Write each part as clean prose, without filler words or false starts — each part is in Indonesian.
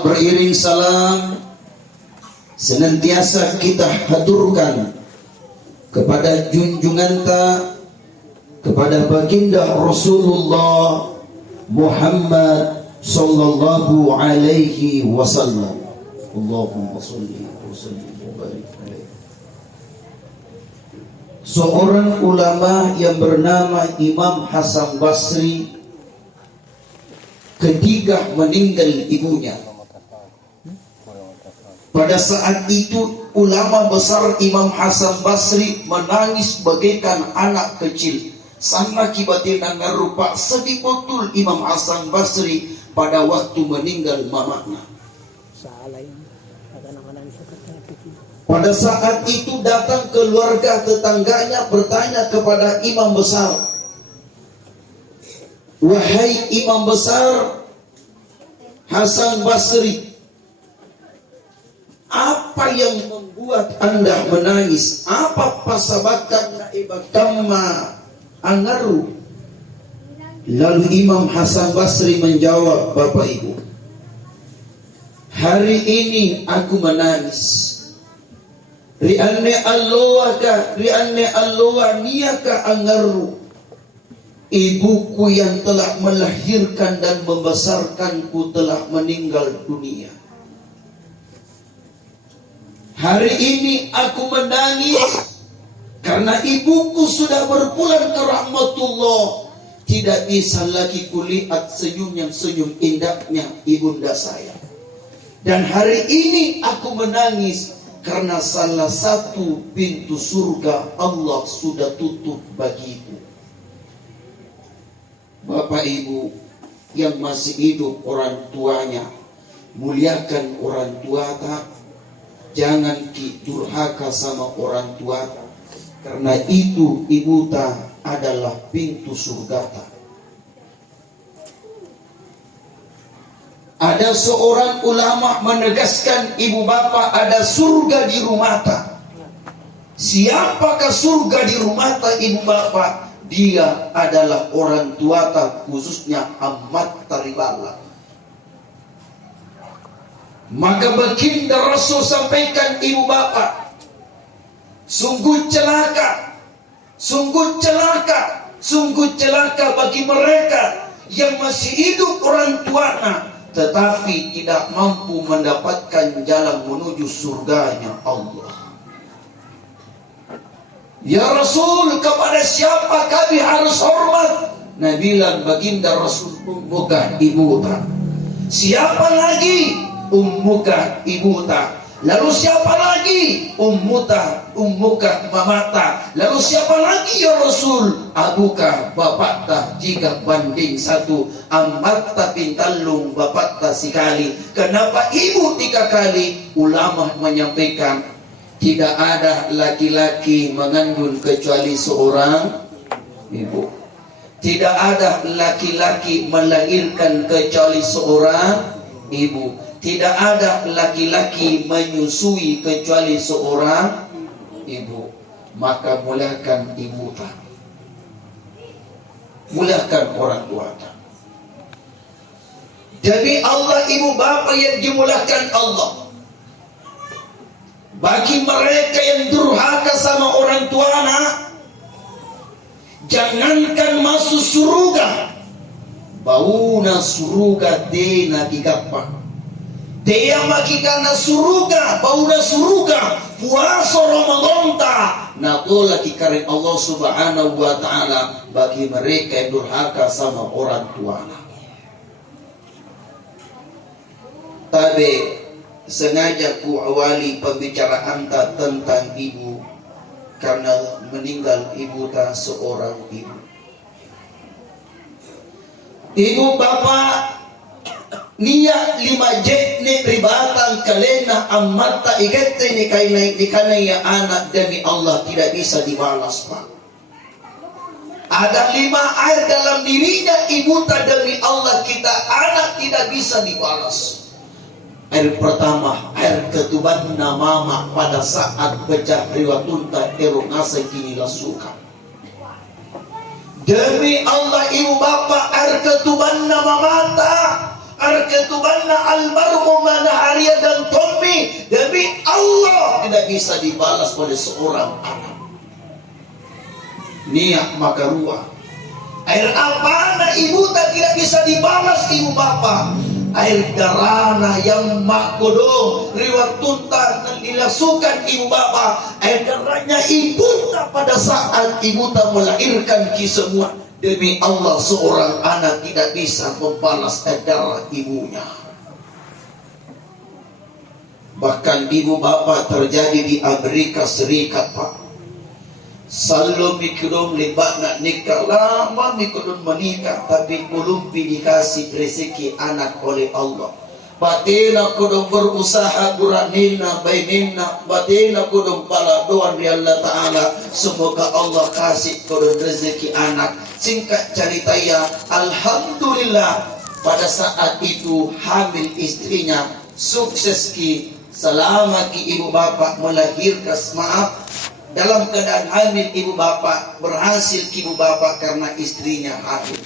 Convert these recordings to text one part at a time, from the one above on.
Beriring salam senantiasa kita haturkan kepada junjungan ta, kepada baginda Rasulullah Muhammad sallallahu alaihi wasallam. Allahumma shalli wa sallim wa barik alaihi. Seorang ulama yang bernama Imam Hasan Basri ketika meninggal ibunya. Pada saat itu ulama besar Imam Hasan Basri menangis bagaikan anak kecil. Sama kibatina ngarupa sedih betul Imam Hasan Basri pada waktu meninggal mamanya. Pada saat itu datang keluarga tetangganya bertanya kepada imam besar, "Wahai imam besar Hasan Basri, apa yang membuat Anda menangis? Apa pasabakan naibakama angaru?" Lalu Imam Hasan Basri menjawab, "Bapak Ibu, hari ini aku menangis. Ri'anne allowa niyaka angaru. Ibuku yang telah melahirkan dan membesarkanku telah meninggal dunia. Hari ini aku menangis karena ibuku sudah berpulang ke rahmatullah. Tidak bisa lagi kulihat senyum indahnya ibunda saya. Dan hari ini aku menangis karena salah satu pintu surga Allah sudah tutup bagiku." Bapak Ibu yang masih hidup orang tuanya, muliakan orang tua tak. Jangan durhaka sama orang tua tak. Karena itu ibu tak adalah pintu surga tak. Ada seorang ulama menegaskan ibu bapak ada surga di rumah tak. Siapakah surga di rumah tak ibu bapak? Dia adalah orang tua tak, khususnya amat taribala. Maka baginda Rasul sampaikan ibu bapak, sungguh celaka, sungguh celaka, sungguh celaka bagi mereka yang masih hidup orang tuanya tetapi tidak mampu mendapatkan jalan menuju surganya Allah. Ya Rasul, kepada siapa kami harus hormat? Nabi bilang baginda Rasul, ummuka ibuta. Siapa lagi? Ummuka ibuta. Lalu siapa lagi? Ummuka mamata. Lalu siapa lagi ya Rasul? Abuka bapakta. Jika banding satu, amatta pintalung bapakta sekali. Kenapa ibu 3 kali? Ulama menyampaikan tidak ada laki-laki mengandung kecuali seorang ibu. Tidak ada laki-laki melahirkan kecuali seorang ibu. Tidak ada laki-laki menyusui kecuali seorang ibu. Maka muliakan ibu tak. Muliakan orang tua tak. Jadi Allah ibu bapa yang dimuliakan Allah. Bagi mereka yang durhaka sama orang tua anak, jangankan masuk surga, bauna surga dena digapa. Dia makikana surga, bauna surga, puasa Ramadan ta. Nakola kikarin Allah subhanahu wa ta'ala bagi mereka yang durhaka sama orang tua. Tapi sengaja ku awali pembicaraan ta tentang ibu karena meninggal ibu ta seorang ibu. Ibu bapak niya 5 jet ni ribatan kalena amatta igette ni kanay ya anak demi Allah tidak bisa dibalas pak. Ada 5 air dalam dirinya ibu tak demi Allah kita anak tidak bisa dibalas. Air pertama air ketuban mama pada saat pecah riwatunta erongasa kini lasuka. Demi Allah ibu bapak air ketuban nama mata Arketubanna almarhumah Naharia dan Tommy, demi Allah tidak bisa dibalas oleh seorang anak. Niat makaruah. Air apa na ibu tak tidak bisa dibalas ibu bapa. Air darana yang makodong riwat tuntan dan dilasukan ibu bapa. Air darahnya ibu tak pada saat ibu tak melahirkan ki semua. Demi Allah seorang anak tidak bisa membalas air darah ibunya. Bahkan ibu bapak terjadi di Amerika Serikat, Pak. Selalu mikirun lebat nak nikah, lama mikirun menikah, tapi belum dikasih rezeki anak oleh Allah. Batina kudung berusaha buranina bainina, batina kudung pala doan di Allah Ta'ala. Semoga Allah kasih kudung rezeki anak. Singkat cerita ya, alhamdulillah pada saat itu hamil istrinya, sukses ki, selama ki ibu bapak melahirkan, maaf, dalam keadaan hamil ibu bapak, berhasil ki ibu bapak karena istrinya hamil.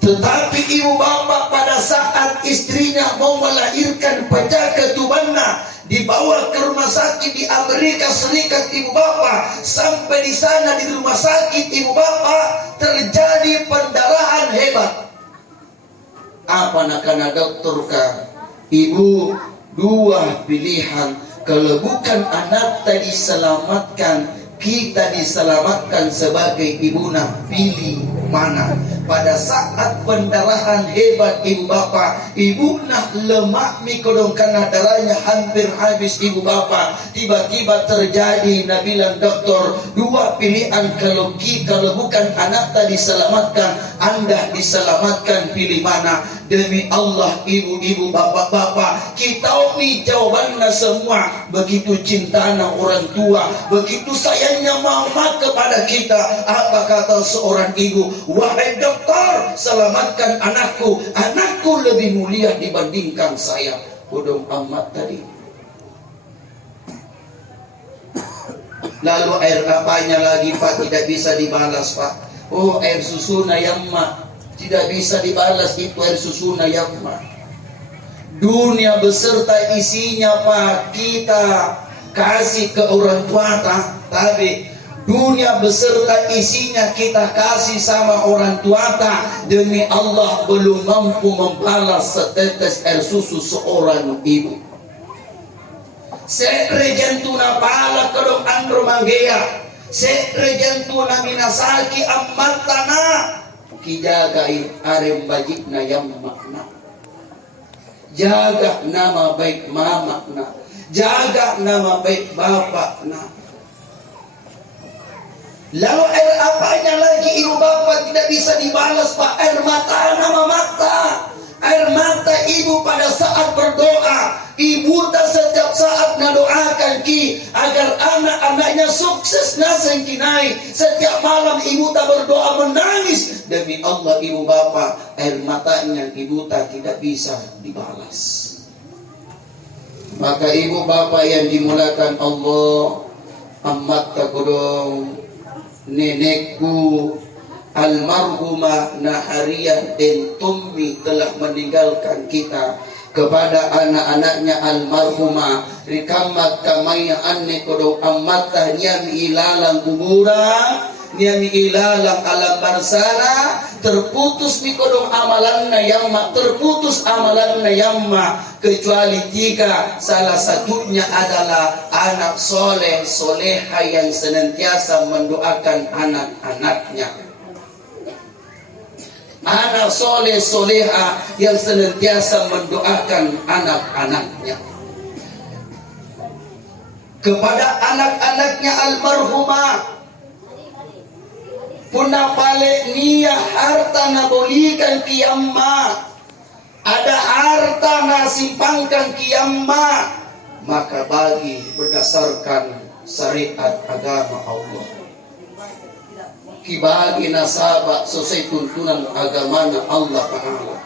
Tetapi ibu bapak pada saat istrinya mau melahirkan pecah ketubannya, dibawa ke rumah sakit di Amerika Serikat ibu bapak. Sampai di sana di rumah sakit ibu bapak terjadi pendarahan hebat. Apa nak kena dokter kan? Ibu dua pilihan. Kalau bukan anak tadi selamatkan, kita diselamatkan sebagai ibuna, pilih mana? Pada saat pendarahan hebat ibu bapak, ibu nak lemak mikodong karena darahnya hampir habis ibu bapak. Tiba-tiba terjadi, nak bilang dokter, dua pilihan, kalau bukan anak tadi selamatkan, anda diselamatkan, pilih mana? Demi Allah ibu-ibu bapak-bapak, kita ini jawabannya semua. Begitu cintanya orang tua, begitu sayangnya mama kepada kita. Apa kata seorang ibu? Wahai dokter, selamatkan anakku. Anakku lebih mulia dibandingkan saya. Bodoh amat tadi. Lalu air apanya lagi Pak tidak bisa dibalas Pak? Oh, air susunya yang tidak bisa dibalas, itu air susunya yang dunia beserta isinya Pak kita kasih ke orang tua, tapi dunia beserta isinya kita kasih sama orang tua, demi Allah belum mampu membalas setetes air susu seorang ibu. Sekrejentuna pala kedong andro manggea, sekrejentuna minasaki ammatana, kijagai arem bajikna yang makna. Jaga nama baik mama na, jaga nama baik bapak na. Lalu air apanya lagi ibu bapak tidak bisa dibalas Pak? Air mata nama mata. Air mata ibu pada saat berdoa, ibu tak setiap saat mendoakan ki agar anak-anaknya sukses nasengkinai. Setiap malam ibu tak berdoa menangis. Demi Allah ibu bapak, air matanya ibu tak tidak bisa dibalas. Maka ibu bapak yang dimulakan Allah, amat takudong nenekku almarhumah Nahariyah dan Tummi telah meninggalkan kita. Kepada anak-anaknya almarhumah rikamat kamaya anne kodong amatah nyami ilalang umura, nyami ilalang alam barsana, terputus mi kodong amalanna yamma, terputus amalanna yamma, kecuali tiga. Salah satunya adalah anak soleh soleha yang senantiasa mendoakan anak-anaknya. Anak soleh soleha yang senantiasa mendoakan anak-anaknya. Kepada anak-anaknya almarhumah punna pale niya harta nabolikan kiyamma, ada harta nasimpangkan kiyamma, maka bagi berdasarkan syariat agama Allah, kibagi nasabah sesuai tuntunan agamanya Allah Ta'ala,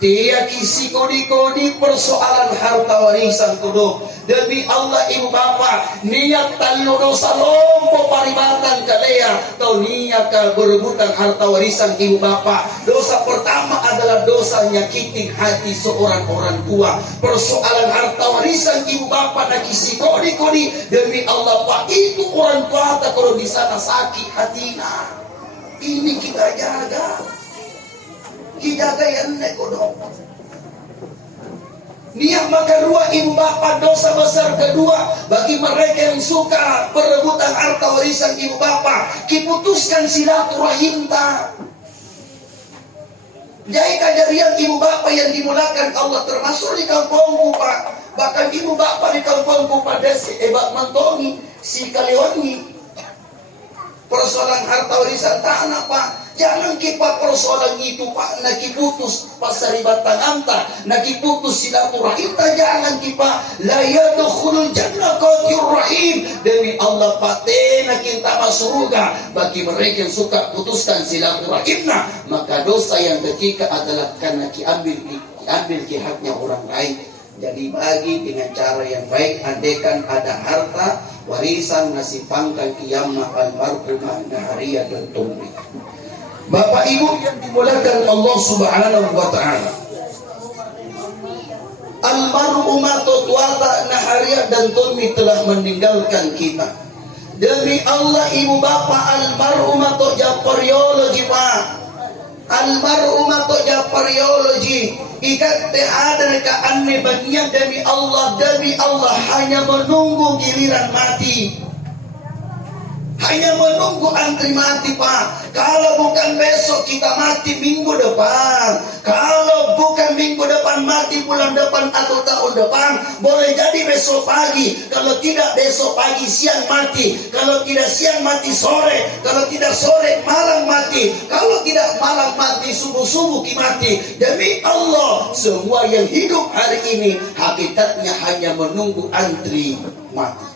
Dia kisi kodi-kodi persoalan harta warisan kudu. Demi Allah ibu bapa, niat talo dosa lompo paribatan kalea. Kau niat ka berebutan harta warisan ibu bapa. Dosa pertama adalah dosa nyakitin hati seorang orang tua. Persoalan harta warisan ibu bapa na kisi kodi-kodi. Demi Allah pak, itu orang tua tak kalau di sana sakit hatinya. Ini kita jaga. Kijaga yang nekodok. Niat maka dua ibu bapa dosa besar kedua bagi mereka yang suka perebutan harta warisan ibu bapa, kiputuskan silaturahim tak. Jadi kejadian ibu bapa yang dimulakan Allah termasuk di kampungku pak. Bahkan ibu bapa di kampungku pada si ebak mentongi si kaliwangi. Persoalan harta warisan tanah pak. Jangan kita persoalan itu pak, nak putus pasaribatan anta, nak putus silaturahim, jangan kita la yadkhulul jannah qatir rahim. Demi Allah pak, nak kita masuk surga bagi mereka yang suka putuskan silaturahimna, maka dosa yang ketiga adalah karena diambil haknya orang lain. Jadi bagi dengan cara yang baik, andaikan ada harta warisan nasi pangkal qiyamah almarhumah Nahariyah dan Tumri. Bapak Ibu yang dimulakan Allah Subhanahu wa taala. Almarhumah Tuata Nahariyah dan Tummi telah meninggalkan kita. Demi Allah ibu bapa almarhumah Japariologi Pak. Almarhumah Japariologi ikat ada ka anne bagian demi Allah hanya menunggu giliran mati. Hanya menunggu antri mati pak. Kalau bukan besok kita mati minggu depan. Kalau bukan minggu depan mati bulan depan atau tahun depan. Boleh jadi besok pagi. Kalau tidak besok pagi siang mati. Kalau tidak siang mati sore. Kalau tidak sore malam mati. Kalau tidak malam mati subuh-subuh mati. Demi Allah semua yang hidup hari ini hakikatnya hanya menunggu antri mati.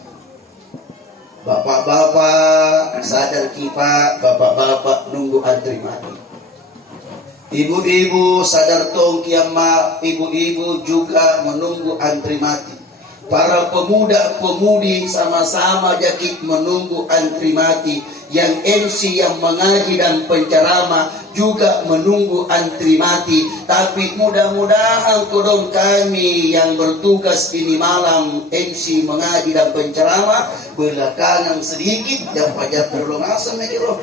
Bapak-bapak sadar kita, bapak-bapak nunggu antri mati. Ibu-ibu sadar tong kiamat, ibu-ibu juga menunggu antri mati. Para pemuda-pemudi sama-sama jakit menunggu antri mati. Yang MC yang mengaji dan penceramah juga menunggu antri mati. Tapi mudah-mudahan kodong kami yang bertugas ini malam MC mengaji dan penceramah belakangan sedikit dapat perlunasan lagi loh.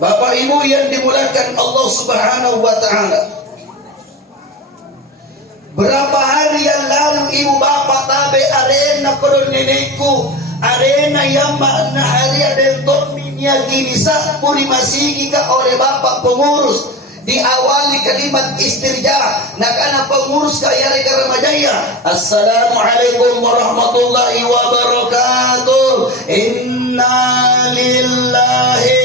Bapak Ibu yang dimulakan Allah Subhanahu wa taala. Berapa hari yang lalu ibu bapak tabe arena kodong nenekku arena yang makna Nahariyah dan Tummi gini puri masih oleh bapak pengurus diawali kalimat istirja nak anak pengurus kaya reka Ramajaya. Assalamualaikum warahmatullahi wabarakatuh. Inna lillahi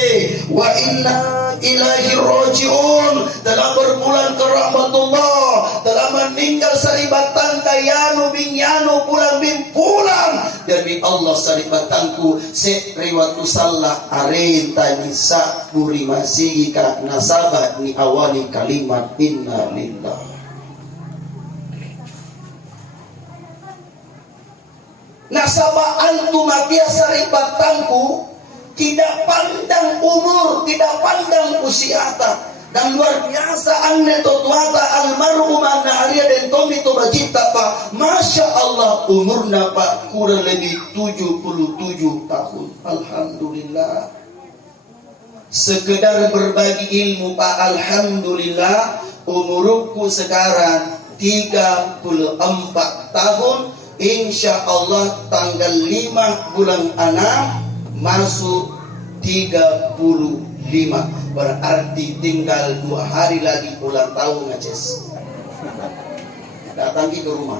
wa inna ilaihi rajiun. Telah berpulang ke rahmatullah, telah meninggal saribatan dayanu binyanu pulang bin pulang. Demi Allah saribatanku set riwatu salah arenta nisa buri masih ka nasabah ni awali kalimat inna lillah. Nasabah antum matia saribatanku tidak pandang umur, tidak pandang usiata. Dan luar biasa anne totuata almarhumah Nahariyah dan Tummi itu bacita pak. Masya Allah umurnya pak kurang lebih 77 tahun. Alhamdulillah. Sekedar berbagi ilmu pak, alhamdulillah umurku sekarang 34 tahun. Insya Allah tanggal 5 bulan 6 masuk 35. Berarti tinggal 2 hari lagi ulang tahun ngaces. Datang ke rumah.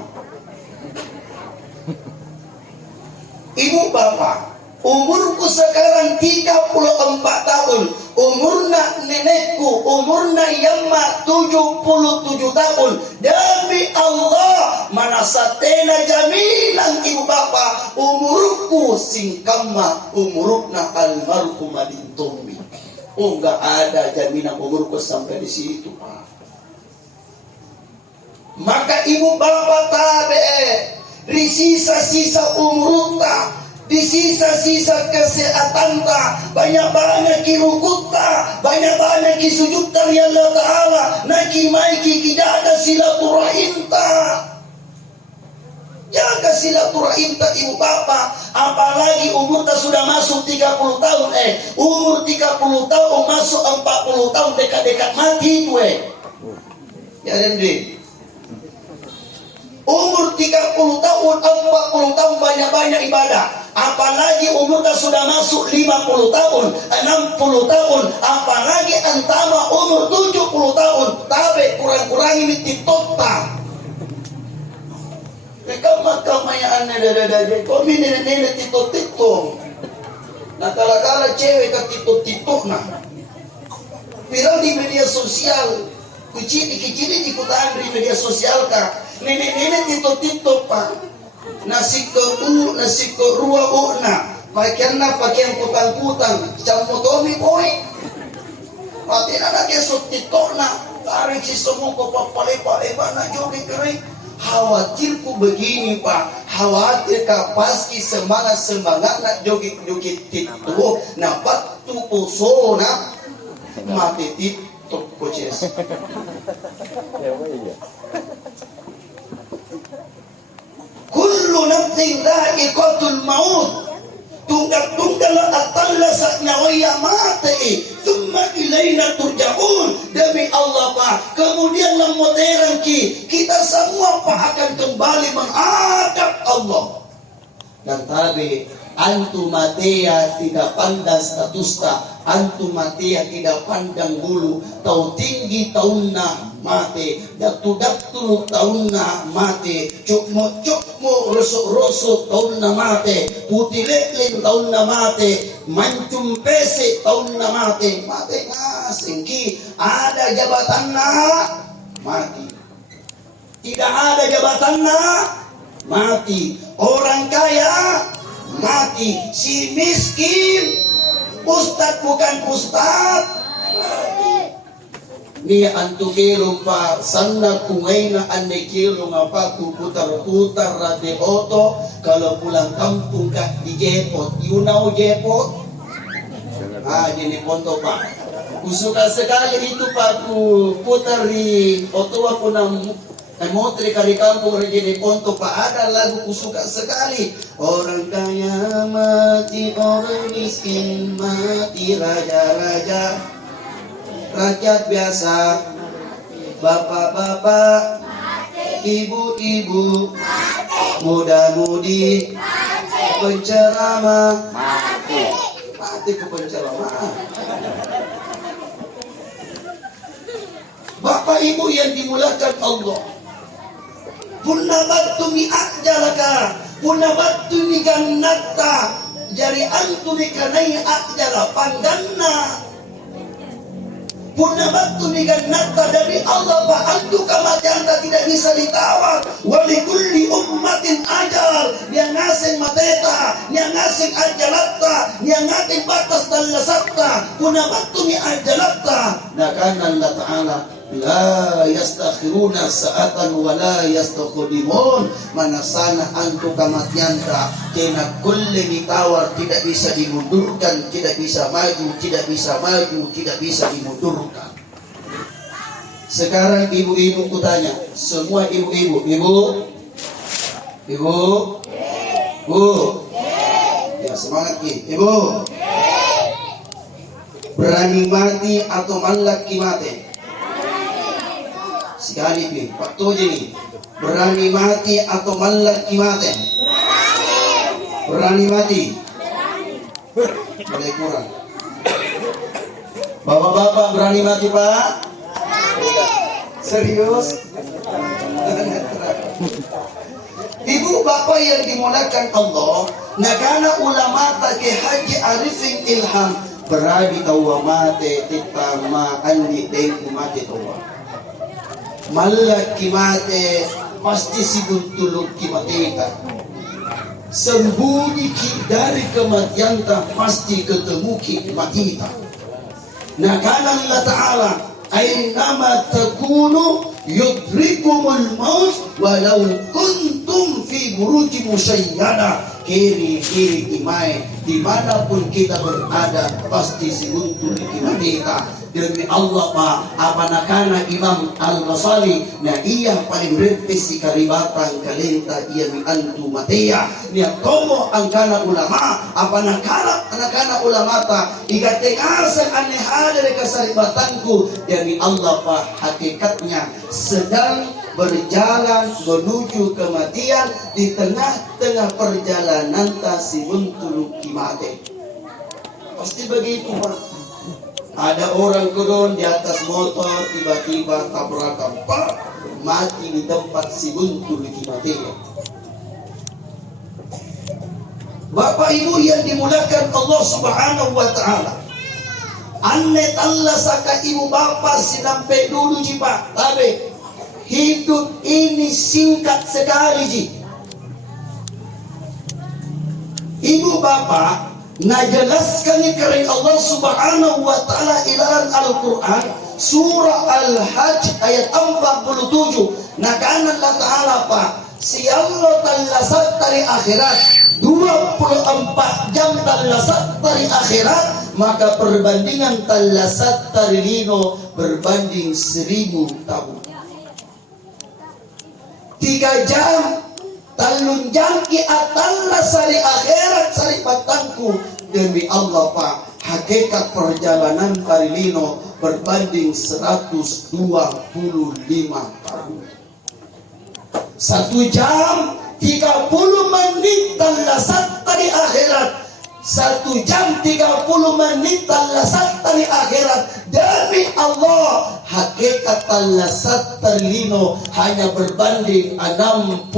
Ibu bapak, umurku sekarang 34 tahun. Umurna nenekku, umurna yamma 77 tahun. Demi Allah, mana satena jaminan ibu bapak, umurku singkamma umurna almarhumah Tummi. Oh, nggak ada jaminan umurku sampai di situ, Pak. Maka ibu bapak tabe di sisa-sisa umur ta, di sisa-sisa kesehatan ta, banyak-banyak kirukut ta, banyak-banyak kisujud dari Allah Ta'ala, naki maiki kijaga silaturahim ta. Jaga silaturahim ta ibu bapak. Apalagi umur ta sudah masuk 30 tahun, umur 30 tahun masuk 40 tahun, dekat-dekat mati itu ya Dendri. Umur 30 tahun, 40 tahun banyak-banyak ibadah. Apalagi umur sudah masuk 50 tahun, 60 tahun. Apalagi antama umur 70 tahun. Tapi kurang-kurangi miti total. Kamay-kamay dada-dada. Kau nenek-nenek tito-tito. Nah kala-kala cewek ke tito-tito nah. Viral di media sosial. Kecil-kecil ikutan di media sosial kak. Nenek-nenek tito-tito pak. Nasi ke ruwa na. Pakaian kutang-kutang. Campotomi boy. Pati anaknya tito na. Tarik si semua ke papale-pale na jogi kering. Khawatirku begini pak. Khawatir kak paski semangat nak jogi-jogi tito. Na batu poso na. Mati tito koces. Kullu nafsin dha'iqatul maut. Tunggal atalla saknawaya mati. Thumma ilaina turja'un. Demi Allah Pak, kemudian modern kita semua Pak akan kembali menghadap Allah. Dan tabi antum matea tidak pandang statusta, antum matea tidak pandang bulu, tahu tinggi taunna mati, daktu taunna mati, cukmu rusuk taunna mati, putih lelin taunna mati, mancung pesek taunna mati ngasingki ada jabatanna mati, tidak ada jabatanna mati, orang kaya mati, si miskin ustad bukan ustad ni antu kelo pa sanna kungaina ane kelo ngapa ku putar-putar rade oto kalau pulang kampung kak di Jepot, you know Jepot? Jadi ponto pak, kusuka sekali itu pak ku putar di oto aku motri kali kampung di ponto pak, ada lagu kusuka sekali. Orang kaya mati, orang miskin mati, raja-raja, rakyat biasa, bapak-bapak, ibu-ibu, muda-mudi, penceramah, mati ke penceramah. Bapak ibu yang dimulakan Allah, punabattu mi'ajalaka, punabattu mikannata, jari antu mikanai ajala pangganna. Punabattu mikannata dari Allah Pak, antu kematian tidak bisa ditawar. Walikulli ummatin ajal, dia ngasing mateta, dia ngasing ajalatta, dia ngasing batas dan lasakta. Punabattu mi'ajalatta. Nah kan Allah Ta'ala la yastakhiruna sa'atan wa la yastakhdimun. Mana sana antu kematian tak kena kulle ditawar, tidak bisa dimundurkan, tidak bisa maju, tidak bisa maju, tidak bisa dimundurkan. Sekarang ibu-ibu kutanya, semua ibu-ibu, Bu, ya semangat ibu. Berani mati atau malak mati? Sekali nih, Pak Toje nih, berani mati atau malak mati? Berani mati. Boleh kurang. Bapak-bapak berani mati Pak? Serius? Ibu bapak yang dimulakan Allah, nakana ulama ke Haji Arifin Ilham berani tawa mate titama andi dengku mate tawa malaki mate pasti sibuntuluk kimateta sembunyi ki dari kematian tak pasti ketemu ki matita. Nah kana Allah Ta'ala ainama takunu yudrikumul maut walau kuntum fi buruji musyayyada. Kiri-kiri imai dimanapun kita berada pasti si buntu kita. Demi Allah Pak, apanakana Imam Al-Ghazali na iya paling repes si karibatan kalenta iya mi antu matea niya tomo ang kana ulama apanakana ulamata igatengar sa anehada de kasaribatanku. Demi Allah Pak, hakikatnya sedang berjalan menuju kematian di tengah-tengah perjalanan si buntu kimate. Pasti begitu Pak. Ada orang kedon di atas motor tiba-tiba tabrakan, mati di tempat si buntu kimate. Bapak Ibu yang dimulakan Allah Subhanahu wa Ta'ala, annet Allah saka ibu bapak sinampe dulu ji Pak. Tapi hidup ini singkat sekali ji. Ibu bapak najelaskan karena Allah Subhanahu wa Ta'ala ilahan Al-Quran surah Al-Hajj ayat 47. Nah kana Allah Ta'ala Pak, si Allah talasat dari akhirat 24 jam talasat dari akhirat, maka perbandingan talasat dari lino berbanding 1000 tahun. 3 jam talun jangki atalla sari akhirat sari patangku. Demi Allah Pak, hakikat perjalanan Parilino berbanding 125 tahun. 1 jam 30 menit talasat dari akhirat. 1 jam 30 menit talasat dari akhirat. Demi Allah, hakikat talasat terlino hanya berbanding 62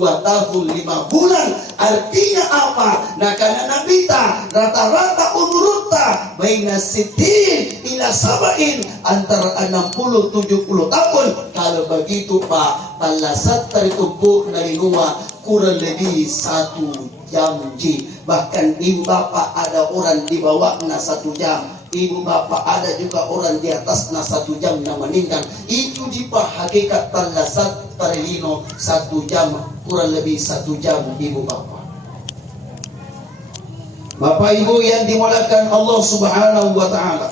tahun 5 bulan. Artinya apa? Nah karena nabita rata-rata umurta baina sitin ila sabain, antara 60-70 tahun. Kalau begitu Pak, talasat tertumpuk dari rumah kurang lebih 1 jam ji. Bahkan ibu bapak ada orang di bawahnya 1 jam, ibu bapak ada juga orang di atasnya 1 jam yang meninggal. Itu jipa hakikat talasat tarilino 1 jam kurang lebih 1 jam ibu bapak. Bapak ibu yang dimulakan Allah Subhanahu wa Ta'ala,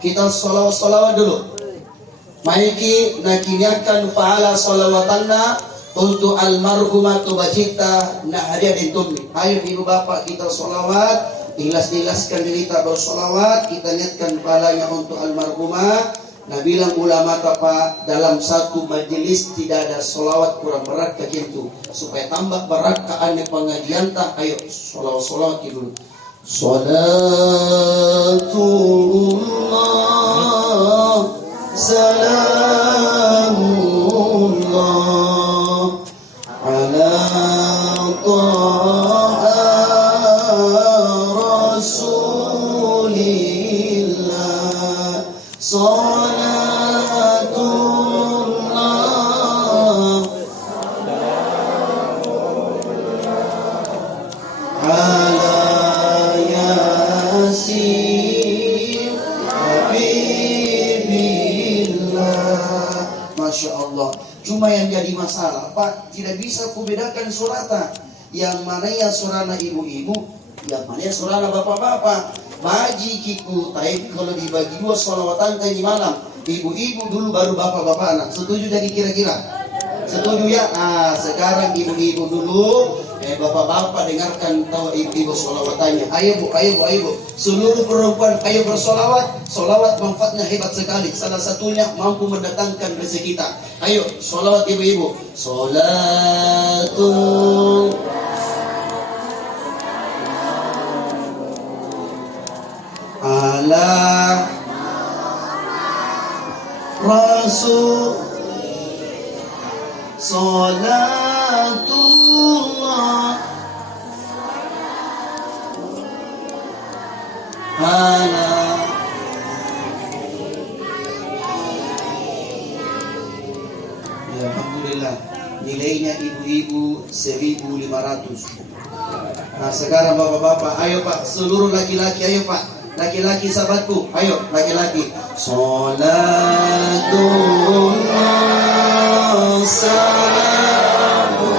kita salawat dulu. Maiki nakiniakan pahala salawatanna untuk almarhumah tubacita na hadiah ditumi. Ayo ibu bapak kita solawat, ikhlas-ikhlaskan diri kita bersolawat, kita niatkan pahalanya untuk almarhumah. Nah bilang ulama Pak, dalam satu majelis tidak ada solawat kurang berat gitu, supaya tambah barakaan pengajian tak. Ayo solawat dulu. Salatullah salamullah ala taha rasulillah. Salatullah ala yasin habibillah. Masya Allah. Cuma yang jadi masalah Pak, tidak bisa kubedakan surata. Yang mana ya surana ibu-ibu, yang mana ya surana bapak-bapak. Maji kiku taib kalau dibagi 2 sholawatan tadi malam, ibu-ibu dulu baru bapak-bapak anak. Setuju jadi kira-kira? Setuju ya? Nah sekarang ibu-ibu dulu, bapak-bapak dengarkan tahu ibu-ibu sholawatannya. Ayo bu, seluruh perempuan ayo bersolawat. Solawat manfaatnya hebat sekali. Salah satunya mampu mendatangkan rezeki kita. Ayo solawat ibu-ibu. Salatu ala Rasul. Salatullah ala. Ya, alhamdulillah nilainya ibu-ibu 1.500. Nah sekarang bapak-bapak, ayo Pak, seluruh laki-laki ayo Pak, Laki-laki sahabatku, ayo laki-laki. Salatullah salamu.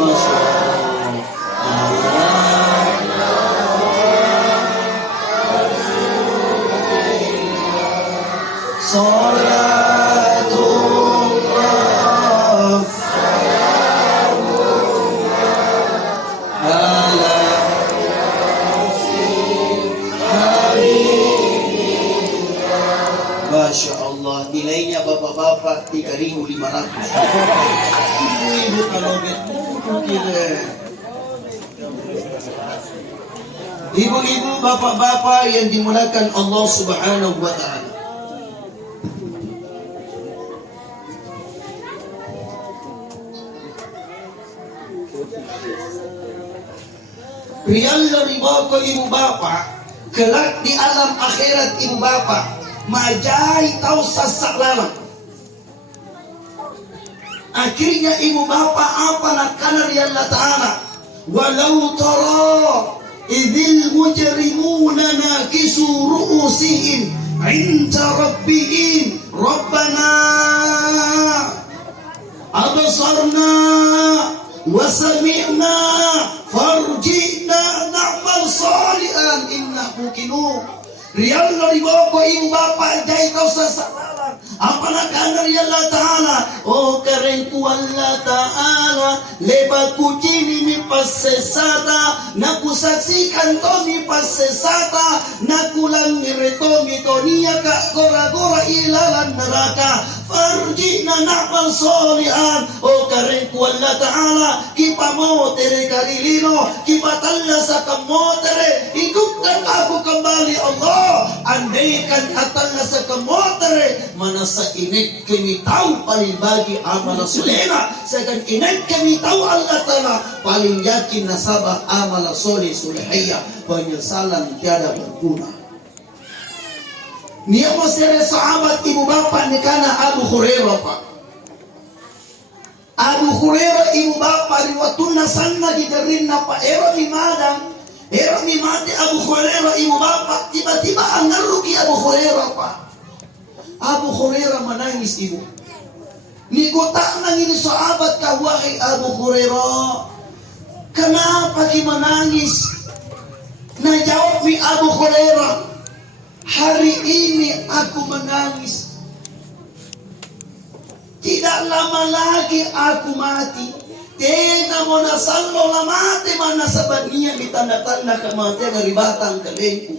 Masya Salatullah ala Masya Allah, nilainya bapak-bapak 3.500. Ibu-ibu kalau ibu-ibu, bapak-bapak yang dimuliakan Allah Subhanahu wa ta'ala. Rial dari bapak ibu bapak, kelak di alam akhirat ibu bapak, majai tahu sasak lalang. Akhirnya ibu bapak apa nak kana Allah Ta'ala, walau tara idhil mujrimuna nakisu ru'usihim inda rabbihim rabbana abasarna wa sami'na farji'na na'mal salihan inna muqinun. Rial dari boko ibu bapak jai kau sasaran. Apalagi dari Allah Ta'ala. Oh kerenku Allah Ta'ala. Lebaku jini mi pasesata. Naku saksikan to mi pasesata. Naku lang nireto mi to niya ka gora-gora ilalan neraka. Farjina na'mal solihan. Oh kerenku Allah Ta'ala. Kipa mo tere karilino. Kipa talla sa kamotere. Hidupkan aku kembali Allah. Andaikan atalna sa kamotere mana sa inek kami tahu paling bagi amal solena sekan inek kami tahu Allah Ta'ala paling yakin nasabah amal soleh solehaya penyesalan tiada berguna. Nia masere sahabat ibu bapak ni kana Abu Hurairah pak. Abu Hurairah ibu bapak riwatuna sanna gidarinna pak ero di madang. Era ni mati Abu Hurairah ibu bapak tiba-tiba angarugi Abu Hurairah pak. Abu Hurairah menangis ibu. Ni kota nangis sahabat kau wahai Abu Hurairah. Kenapa ki menangis? Nah jawab mi Abu Hurairah. Hari ini aku menangis. Tidak lama lagi aku mati. Tena mo na sallo la mate man nasabad niya mitanda-tanda kematian dari batang kelengku.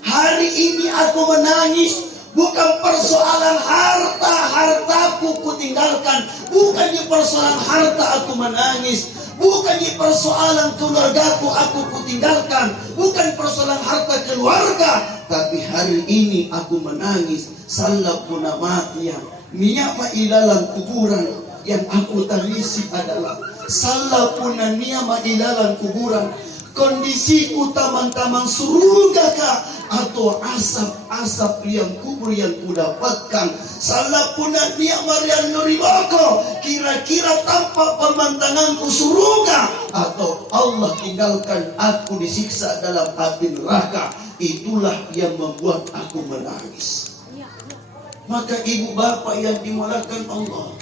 Hari ini aku menangis bukan persoalan hartaku kutinggalkan, bukan di persoalan harta aku menangis, bukan di persoalan keluargaku aku kutinggalkan, bukan persoalan harta keluarga, tapi hari ini aku menangis salah puna matian minyak ma ilalang kuburan. Yang aku tangisi adalah salah puna niyama ilalang kuburan. Kondisiku taman-taman surga kah atau asap-asap yang kubur yang kudapatkan. Salah puna niyama yang nuribako. Kira-kira tampak pemandanganku surga atau Allah tinggalkan aku disiksa dalam api neraka. Itulah yang membuat aku menangis. Maka ibu bapak yang dimuliakan Allah,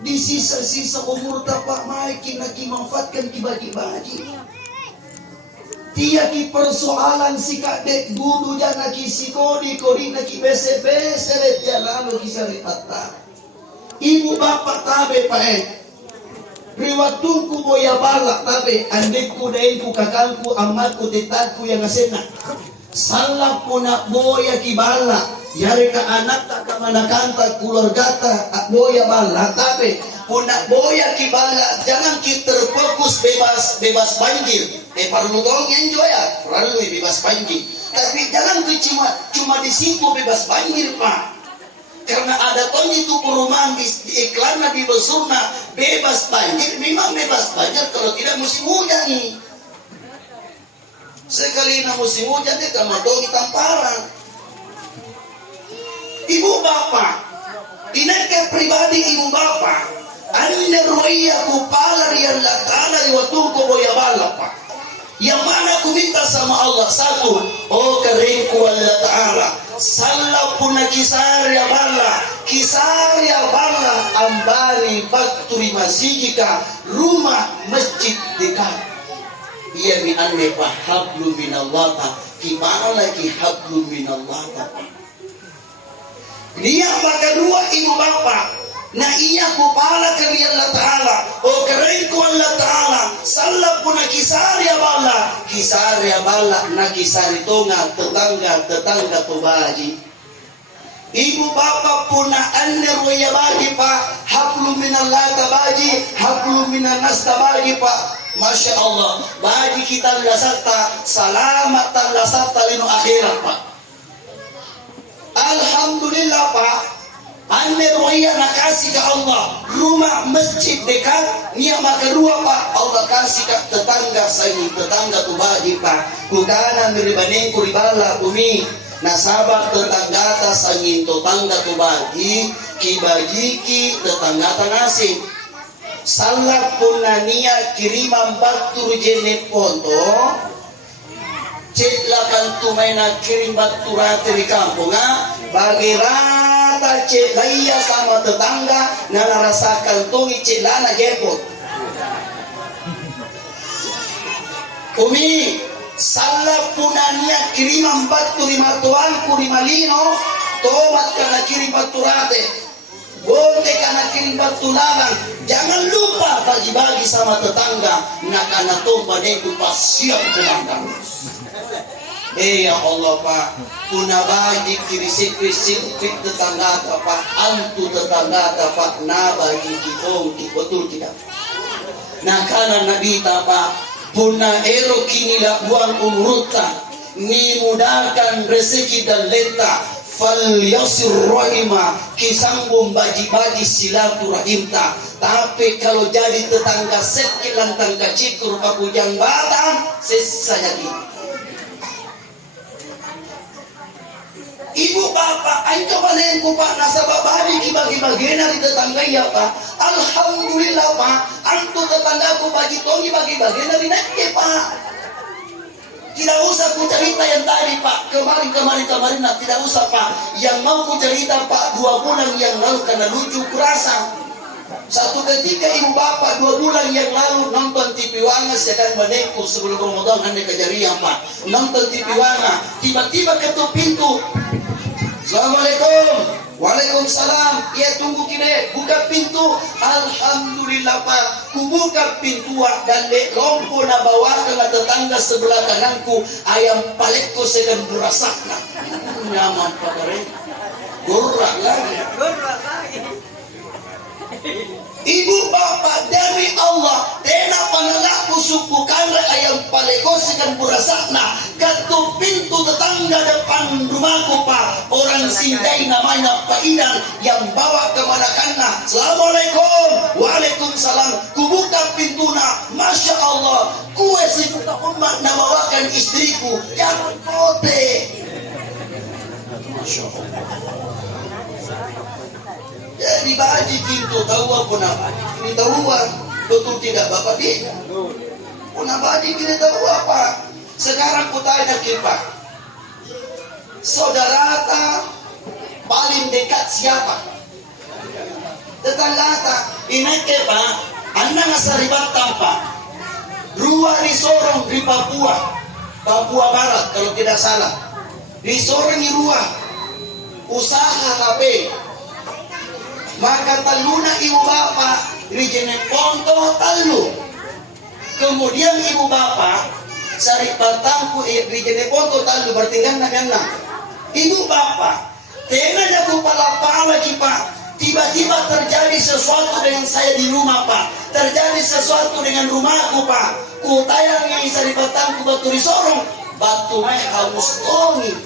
di sisa-sisa umur tapak maiki nak manfaatkan bagi-bagi. Tiaki persoalan sikak dek gudu jana kisi kodi nak bese-bese letia lalu kisah ripata. Ibu bapak tabe pae. Riwatuku boya balak tabe andekku daengku kakangku amatku tetangku yang asena. Salah puna boya kibala. Yari ka anak tak ka manakanta keluarga tak boya bala tapi puna boya kibala jangan kita terfokus bebas banjir perlu dong enjoy ya perlu bebas banjir tapi jangan cuma di situ bebas banjir pak karena ada itu perumahan di iklannya di besurna bebas banjir memang bebas banjir kalau tidak musim hujan nih sekali na musim hujan dia termadogi tamparan. Ibu bapak, inaka pribadi ibu bapak, anda ruiya kupala riyan latana di watuko boya bala pak. Yang mana ku minta sama Allah satu, oh keringku Allah Ta'ala, salah puna kisarya bala ambani bakturi masjidika rumah masjid dekat. Ia mi anne pa hablu minallah ta, gimana lagi hablu minallah ta. Dia maka dua ibu bapa. Nah iya kupala kali Allah Ta'ala, o keren ku Allah Ta'ala, salah puna kisari bala na kisari tonga tetangga tu baji. Ibu bapa puna anner waya baji pa, hablu minallah tabaji, hablu minanas tabaji pa. Masya Allah, baji kita lasata, selamat lasata lino akhirat pa. Alhamdulillah pa. Ane roya nakasih ke Allah rumah masjid dekat niat maka dua pak Allah kasih ke tetangga saya tetangga tu baji pak kukana meribanen kuribala bumi nasabah tetangga ta sangin tetangga tu baji kibajiki tetangga ta ngasih salah punania kiriman batu jenet ponto cetlakan tu maina kirim batu rata di kampung bagi rata cek laya sama tetangga nana rasakan tongi cek lana jepot umi salah punania kiriman batu lima tuanku lima lino tomat karena kirim batu rate bonte karena kirim batu lalang jangan lupa bagi-bagi sama tetangga nak karena tomba itu pas siap tetangga. Ya Allah Pak, puna bagi kirisik tetangga Pak, antu tetangga Pak, na bagi kikong betul tidak? Nah karena Nabi Pak, puna ero kini buang umruta, ni mudahkan rezeki dan leta, fal yasir rahimah, kisambung bagi-bagi silaturahimta. Tapi kalau jadi tetangga sekil lantang kacikur pakujang batang, sesanya gini. Ibu bapak, ayo balen ko pak nasa babadi kibagi-bagi na rin tetangga ya pak. Alhamdulillah pak, anto tetangga ko bagi tongi bagi-bagi na rin pak. Tidak usah ku cerita yang tadi pak, kemarin nah, tidak usah pak. Yang mau ku cerita pak 2 bulan yang lalu karena lucu kurasa. Satu ketika ibu bapak 2 bulan yang lalu nonton TV Wanga sedang menengku sebelum Ramadan anda kejarian pak. Nonton TV Wanga, tiba-tiba ketuk pintu. Assalamualaikum. Waalaikumsalam. Ya tunggu kini, buka pintu. Alhamdulillah pak, ku buka pintu dan lompo na bawa ke tetangga sebelah kananku ayam palekku sedang berasakna. Nyaman pak keren. Gurrak lagi. Ibu bapak demi Allah tena panalaku suku kanre ayam paleko sekan burasakna ketuk pintu tetangga depan rumahku pak orang sindai namanya Pak Idan yang bawa kemanakanna. Assalamualaikum. Waalaikumsalam. Kubuka pintuna, Masya Allah kue sejuta umat nabawakan istriku jangan kote. Masya Allah. Jadi baji pintu tahu apa nama? Ini tahu betul tidak bapak dia? Puna baji kita tahu apa? Sekarang ku tanya kita, saudara ta paling dekat siapa? Tetangga ta. Ini ke pak, anda ngasaribat tanpa. Rua di Sorong di Papua Barat kalau tidak salah. Di Sorong di Rua usaha HP. Maka taluna ibu bapak rijene ponto talu. Kemudian ibu bapak sari patangku rijene ponto talu bertinggal nagana. Ibu bapak tena jago pala pak. Tiba-tiba terjadi sesuatu dengan saya di rumah pak. Terjadi sesuatu dengan rumahku pak. Ku tayang yang sari patangku batu risorong batu mai haus tongi.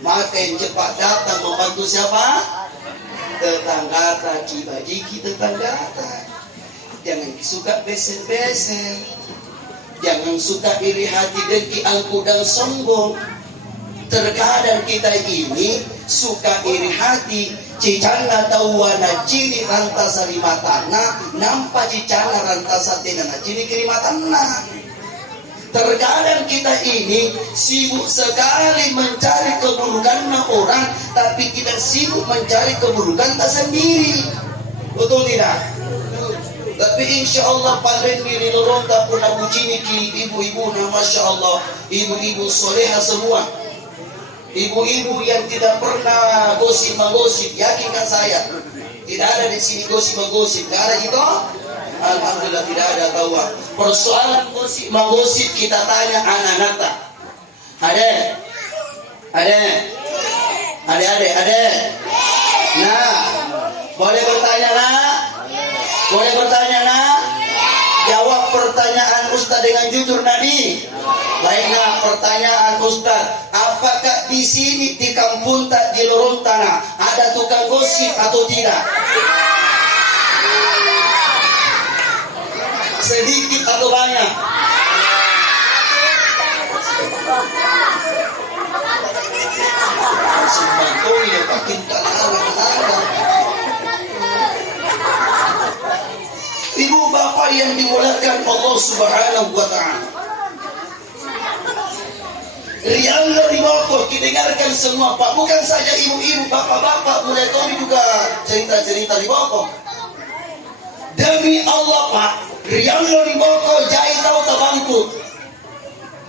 Maka yang cepat datang membantu siapa? Tetangga cibajiki tetangga. Jangan suka beser-beser, jangan suka iri hati dengki angku dan sombong. Terkadang kita ini suka iri hati cicana tawana ciri ranta sarimatana nampak cicana ranta satena ciri kirimatana. Terkadang kita ini sibuk sekali mencari keburukan orang, tapi kita sibuk mencari keburukan tak sendiri. Betul tidak? Tapi insya Allah pandai diri lorong tak pernah puji niki ibu-ibu, nah masya Allah, ibu-ibu soleha semua, ibu-ibu yang tidak pernah gosip-menggosip. Yakinkan saya, tidak ada di sini gosip-menggosip, tidak ada itu. Alhamdulillah tidak ada kawan. Persoalan gosip-menggosip kita tanya anak-anak tak? Ada? Nah, boleh bertanya nak? Boleh bertanya nak? Jawab pertanyaan Ustaz dengan jujur Nabi. Baiklah, pertanyaan Ustaz, apakah di sini di kampung tak di lorong tanah ada tukang gosip atau tidak? Sedikit atau banyak? Ibu bapak yang dimuliakan Allah Subhanahu wa ta'ala, rianglah di bawah didengarkan semua Pak, bukan saja ibu-ibu, bapak-bapak mulai tahu juga cerita-cerita di bawah. Demi Allah Pak, rianglah di bawah jai tahu tak bangkrut.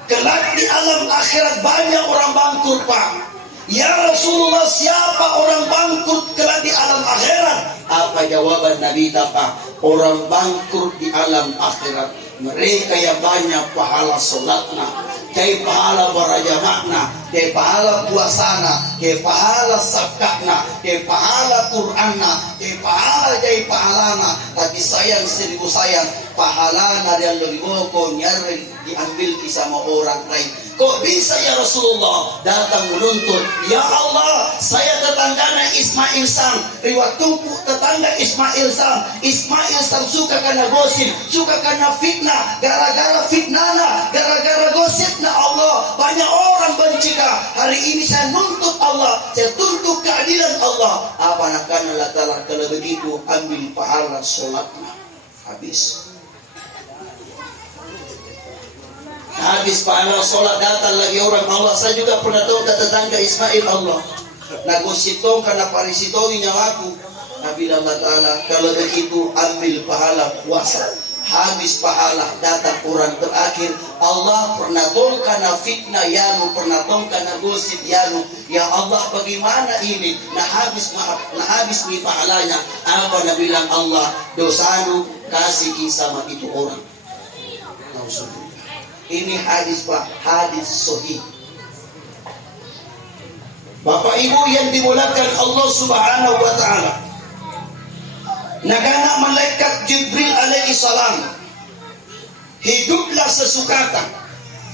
Kelak di alam akhirat banyak orang bangkrut Pak. Ya Rasulullah, siapa orang bangkrut kelak di alam akhirat? Apa jawaban Nabi Pak? Orang bangkrut di alam akhirat mereka yang banyak pahala solatna, kayak pahala berajamakna, kayak pahala puasana, kayak pahala sakakna, kayak pahala Qur'anna, kayak pahala jai pahalana. Tapi sayang, seribu sayang, pahalana yang lebih boko nyari diambil sama orang lain. Kok bisa ya Rasulullah? Datang menuntut, ya Allah, saya tetangganya Ismail Sam, riwayat tumpuk tetangga Ismail Sam. Ismail Sam suka karena gosip, suka karena fitnah, gara-gara fitnahna, gara-gara gosipna Allah banyak orang benci. Hari ini saya nuntut Allah, saya tuntut keadilan Allah. Apa nak Allah Ta'ala? Kalau begitu ambil pahala sholatna. Habis pahala sholat, datang lagi orang Allah. Saya juga pernah tahu tetangga Ismail Allah nagositong karena parisitowi nyawaku. Nabi Allah Ta'ala, kalau begitu ambil pahala puasa. Habis pahala, datang orang terakhir. Allah pernah tahu karena fitnah yanu, pernah tahu karena gosip yanu. Ya Allah, bagaimana ini? Nah habis nih pahalanya. Apa Nabi bilang Allah? Dosanu kasih sama itu orang. Ini hadis Pak, hadis sahih. Bapak Ibu yang dimuliakan Allah Subhanahu wa ta'ala, nagana malaikat Jibril alaihi salam, hiduplah sesukata,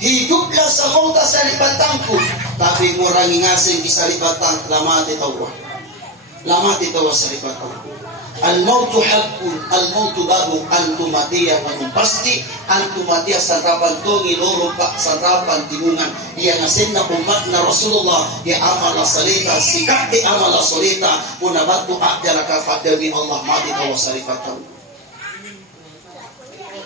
hiduplah semonta salibatangku, tapi ngurangi ngasih di salibatang, lamati tawa salibatangku. Al-mautu haqqun, al-mautu babu, antum matiya manum pasti, antum matiya santapan tongi loro pak santapan timungan. Ia ngasenna umat na Rasulullah, dia amala salita, sikap di amala salita, punabatu akjala kafat demi Allah mati tawa salifatan.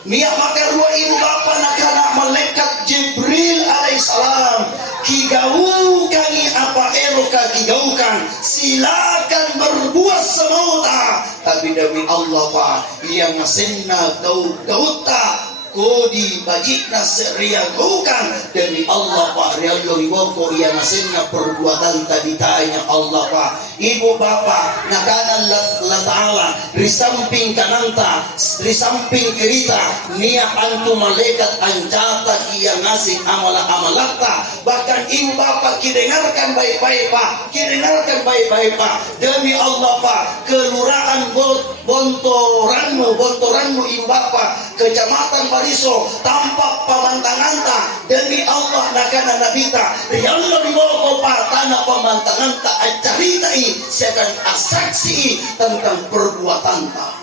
Mia makarua ibu bapa nakana malaikat Jibril alaihissalam, kigaukan apa eroka kigaukan, silakan berbuat semauta. Tapi demi Allah Pak, yang ngasenna gauta kodi bajikna seria gaukan, demi Allah Pak, riallo iwoko yang ngasenna perbuatan tadi tanya Allah Pak. Ibu bapak nakanan Allah Ta'ala risamping kananta, risamping kerita niat antu malaikat anjata kia ngasih amala-amalata. Bahkan ibu bapak kidengarkan baik-baik Pak, kidengarkan baik-baik Pak. Demi Allah Pak, kelurahan Bontoranmu ibu bapak, kecamatan Bariso, tampak pamantanganta. Demi Allah nakana nabita riallo dibawa Pak, tanah pamantanganta acaritai, saya akan asaksi tentang perbuatan tak.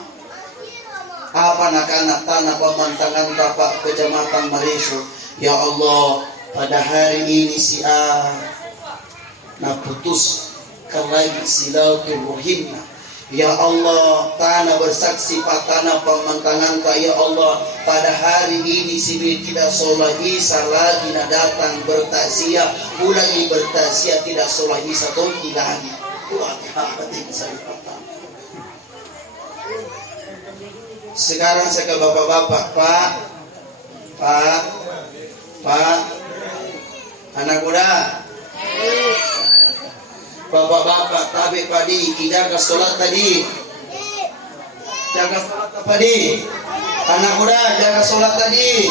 Apa nak-anak tanah pemantangan Pak kecamatan Malaysia. Ya Allah, pada hari ini si A na putus lagi silaturahimna. Ya Allah, tanah bersaksi tanah pemantangan ya Allah, pada hari ini sini tidak sholat isya lagi nak datang bertakziah, ulangi bertakziah tidak sholat isya tonti lagi. Sekarang saya ke bapak-bapak, Pak, anak muda, bapak-bapak, tabi padi, jaga sholat tadi, jaga sholat tadi, anak muda, jaga sholat tadi.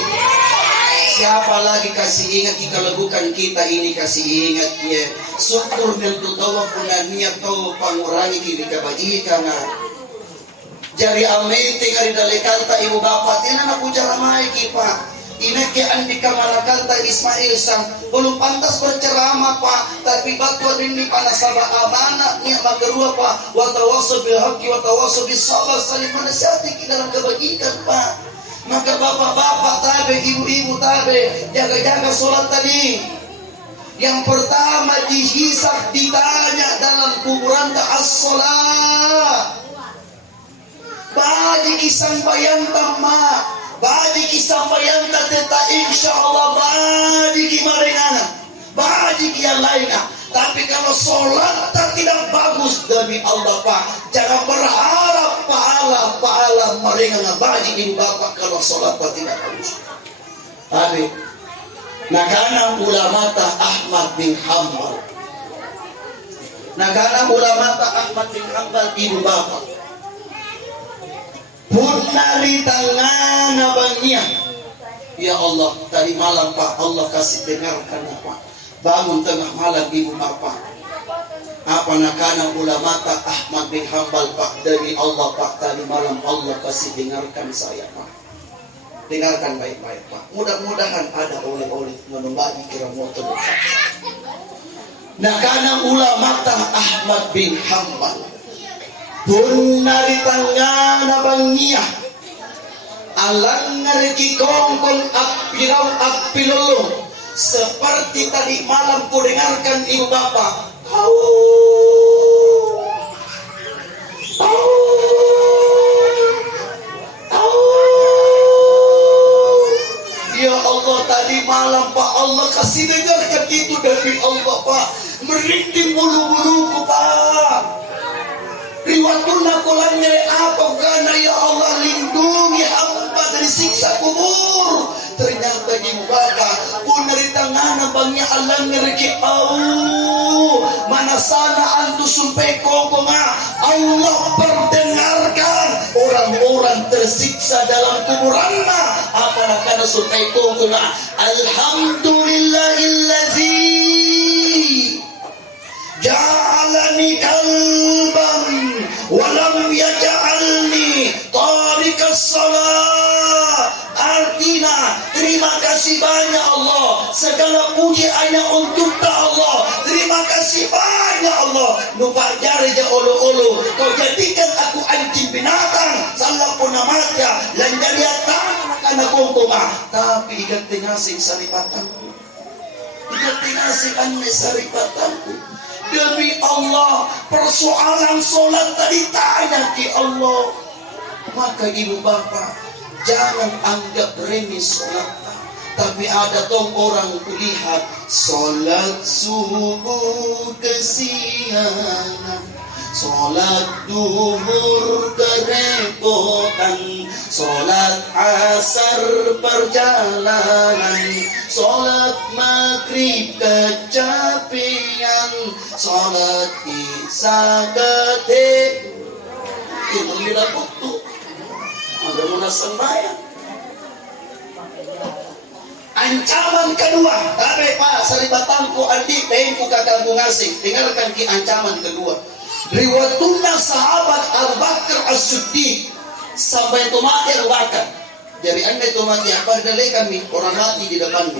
Siapa lagi kasih ingat kalau bukan kita ini kasih ingat ya. Syukur dan tawa punya niat tahu pangurangi kiri kebajikan. Jadi almenti kali dalekanta ibu bapak tina na puja ramai kipa. Ini ke andika malakanta Ismail sang belum pantas berceramah pak, tapi batuan ini panasaba amanah niat magerua pak. Wa tawassaw bil haqqi wa tawassaw bis sabr, saling menasihati dalam kebajikan pak. Maka bapak-bapak tabe, ibu-ibu tabe, jaga-jaga sholat tadi. Yang pertama dihisab, ditanya dalam kuburan as-sholat. Badi kisah bayang mak, badi kisah bayang teta insya Allah badi kimarengana, badi yang lainnya. Tapi kalau sholat tidak bagus demi Allah pak, jangan berharap pahala merengana badi ibu bapak kalau sholat tidak bagus. Tapi nakana ulamata Ahmad bin Hanbal, nakana ulamata Ahmad bin Hanbal ibu bapak. Punari tangan abangnya. Ya Allah, tadi malam Pak, Allah kasih dengarkan Pak. Bangun tengah malam ibu bapak. Apa nakana ulamata Ahmad bin Hanbal Pak, dari Allah Pak, tadi malam Allah kasih dengarkan saya Pak. Dengarkan baik-baik Pak. Mudah-mudahan ada oleh-oleh membagi kira motor. Nakana ulamata Ahmad bin Hanbal. Punari tangan abangnya alang ngeriki kongkong apirau apilolo seperti tadi malam ku dengarkan ibu bapak. Ya Allah, tadi malam Pak Allah kasih dengarkan itu dari Allah Pak, merintih bulu-buluku Pak. Riwatuna kolanya apa karena ya Allah lindungi hamba dari siksa kubur. Ternyata ibu bapak pun dari tangan abangnya Allah ngeriki mana sana antu sumpai kokonga Allah perdengarkan orang-orang tersiksa dalam kuburannya. Apa nakana sumpai kokonga alhamdulillahillazi ja'alani kalban walam yaj'alni tarikas salat. Artinya terima kasih banyak Allah, segala puji hanya untuk Allah. Terima kasih banyak Allah, numpah jari ja olo-olo kau jadikan aku anjing binatang salah pun namanya lanjari tanah karena kongkoma. Tapi ikat tingasing saripatanku, ikat tingasing aneh saripatanku. Demi Allah, persoalan sholat tadi tanya di Allah. Maka ibu bapak, jangan anggap remeh sholat. Tapi ada tong orang kulihat sholat subuh kesiangan, sholat duhur kerepotan, sholat asar perjalanan, sholat maghrib kecapean, sholat isya ketik. Itu bila waktu ada munas sembahyang. Ancaman kedua, tapi Pak saribatangku andi tengku kakangku ngasih. Dengarkan ki ancaman kedua. Riwayatuna sahabat Abu Bakar As-Siddiq sampai itu mati Abu Bakar. Jadi anda itu mati apa dalai kami orang mati di depanmu.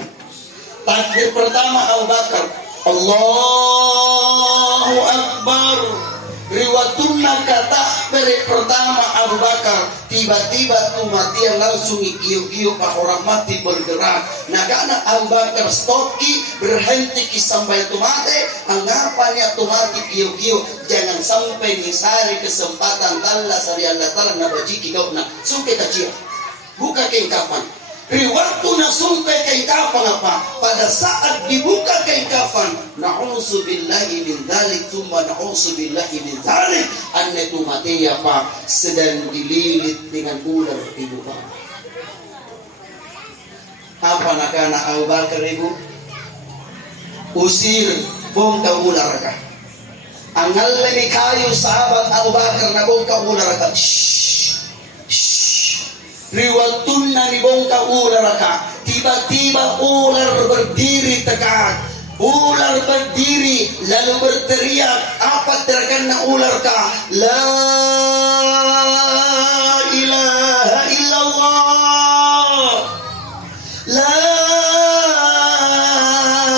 Takbir pertama Abu Bakar, Allahu Akbar. Riwayatuna kata beri pertama Abu Bakar, tiba-tiba tuh mati yang langsung ikiu-kiu pak orang mati bergerak. Nah karena Abu Bakar stopki berhenti sampai tu mati, anggapannya tu mati kiu-kiu jangan sampai di sari kesempatan talla sari Allah Ta'ala na bajiki kau na sumpe kacir buka kain kafan. Waktu na sumpe kain kafan apa? Pada saat dibuka kain kafan, na'udzubillahi min dzalik tsumma na'udzubillahi min dzalik, anne tu mati apa? Sedang dililit dengan ular ibu bapak. Apa nak anak Abu Bakar ibu? Usir bongkar ular kah? Angal lagi kayu sahabat Abu Bakar na bongkar ular kah? Riwatun na bongkar ular kah? Tiba-tiba ular berdiri tegak. Ular berdiri lalu berteriak. Apa terkena ular kah? La ilaha illallah. La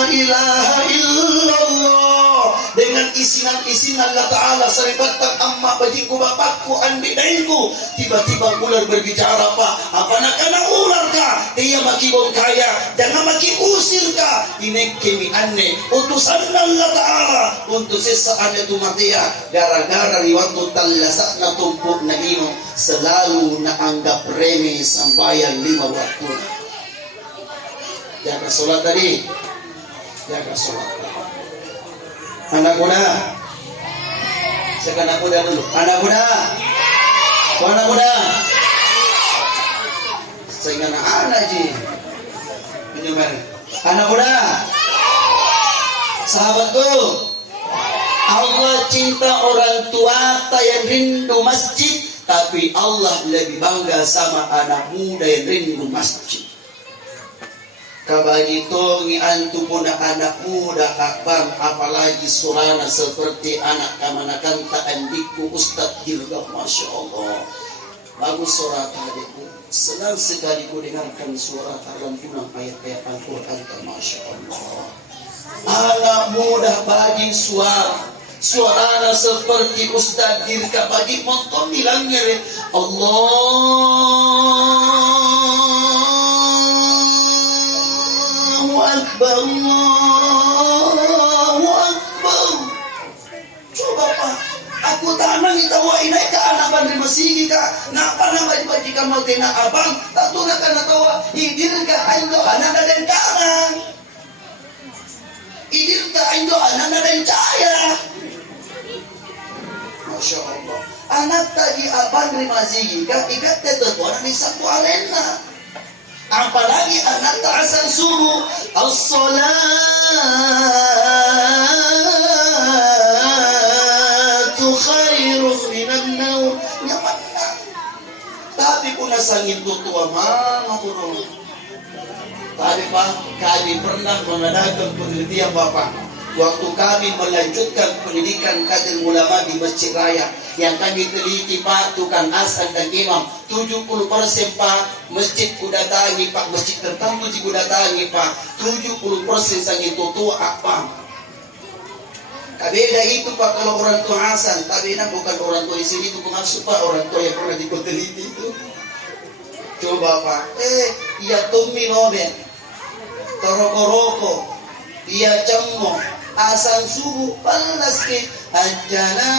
ilaha illallah. Dengan isinan Allah Ta'ala seribatkan amma bajiku bapakku andi dainku. Tiba-tiba ular berbicara apa nak kena ular kah? Dia maki bongkaya jangan maki usir kah? Ini kemi anne utusan Allah Ta'ala untuk sesaat itu matia gara-gara riwatu tallasakna tumpuk na ino selalu na anggap remeh sambayan 5 waktu. Jaga sholat tadi, jaga sholat. Anak muda, sekarang anak muda dulu. Anak muda, anak muda. Sehingga anak ji, ini mari. Anak muda, sahabatku, Allah cinta orang tua yang rindu masjid, tapi Allah lebih bangga sama anak muda yang rindu masjid. Kabagi tongi antu pun anak muda akbang, apalagi surana seperti anak kamanakan tak andikku Ustadz Gilgam, Masya Allah. Bagus surat adikku, senang sekali ku dengarkan surat lantunan ayat-ayat Al-Quran, Masya Allah. Anak muda bagi suarana seperti Ustadz Gilgam, bagi monton bilangnya Allah Akbar, Allahu Akbar. Coba Pak, aku tanang itawa inai ka anak bandri masigi ka. Napa na baji kamal tena abang, tatu na kana tawa idir ka aindo anak na den kanang. Idir ka aindo anak na den caya. Masya Allah. Anak tadi abang bandri masigi ka ikat tetu orang di sapu alena. Apalagi anak ta'asal suruh as-salatu khairun minan naum. Nyaman. Tapi pun nasangin tutua mama pun. Tapi Pak, kami pernah mengadakan penelitian Bapak. Waktu kami melanjutkan pendidikan kader ulama di Masjid Raya, yang kami teliti Pak, tukang asal dan imam, 70% Pak masjid kudatangi Pak, masjid tertentu kudatangi Pak, 70% sangi tutua apa? Kabeda itu Pak kalau orang tua asal, tapi ini bukan orang tua di sini itu pengasuh Pak, orang tua yang pernah diteliti itu. Coba Pak, iya tumi loben, toroko-roko, iya cemmo. Asal subuh panas ke ajana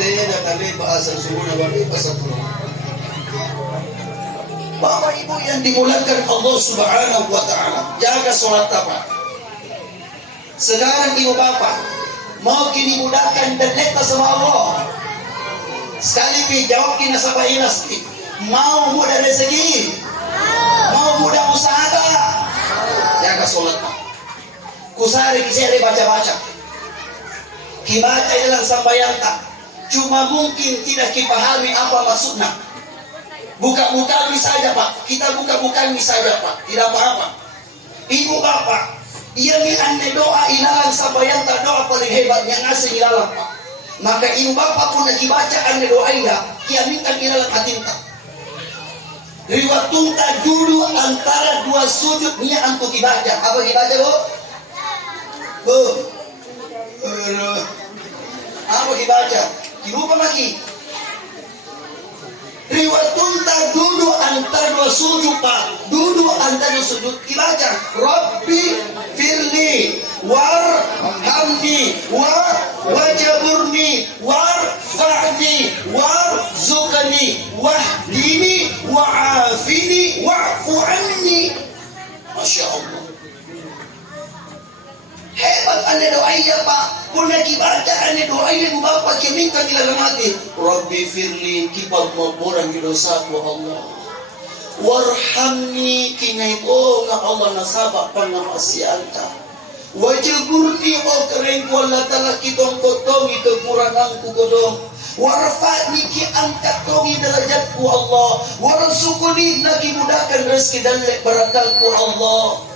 tidak kami asal subuh nabari pasal Bapak Ibu yang dimulakan Allah Subhanahu wa Ta'ala, jaga sholat Pak. Sekarang Ibu Bapak mau kini mudahkan dan neta sama Allah. Sekali pi jawab kina sabah ilas pi. Mau mudah rezeki? Mau mudah usaha? Jaga sholat Pak. Kusari kisah baca-baca. Kibaca dalam sambayan tak. Cuma mungkin tidak kipahami apa maksudnya. Buka-bukaan saja Pak. Kita buka-bukaan saja Pak. Tidak apa-apa. Ibu Bapak, ia ni ane doa ilalang sambayan tak doa paling hebat yang ngasih ilalang Pak. Maka ibu bapak pun lagi baca anda doa indah, kia minta ilalang hatinta. Riwayat tunta dulu antara dua sujud niat antu dibaca. Apa dibaca Bu? Bu. Apa dibaca? Dibuka lagi. Riwayat tunta dulu antara anda sujud dibaca Rabbi firli warhamni wajaburni warfa'ni warzuqni wahdini wa'afini wa'fu anni. Masya Allah, hebat anda doanya Pak. Puna kibaca anda doanya ibu bapak kiminta kila mati. Rabbi firli kibab maburan dosaku Allah. Warhamni kinai nga Allah nasabak pangamasianta. Wajaburni o kering ko Allah tala kitong kotongi kekuranganku godong. Warfa'ni ki angkat tongi derajatku Allah. Warzuqni nagimudahkan rezeki dan barakalku Allah.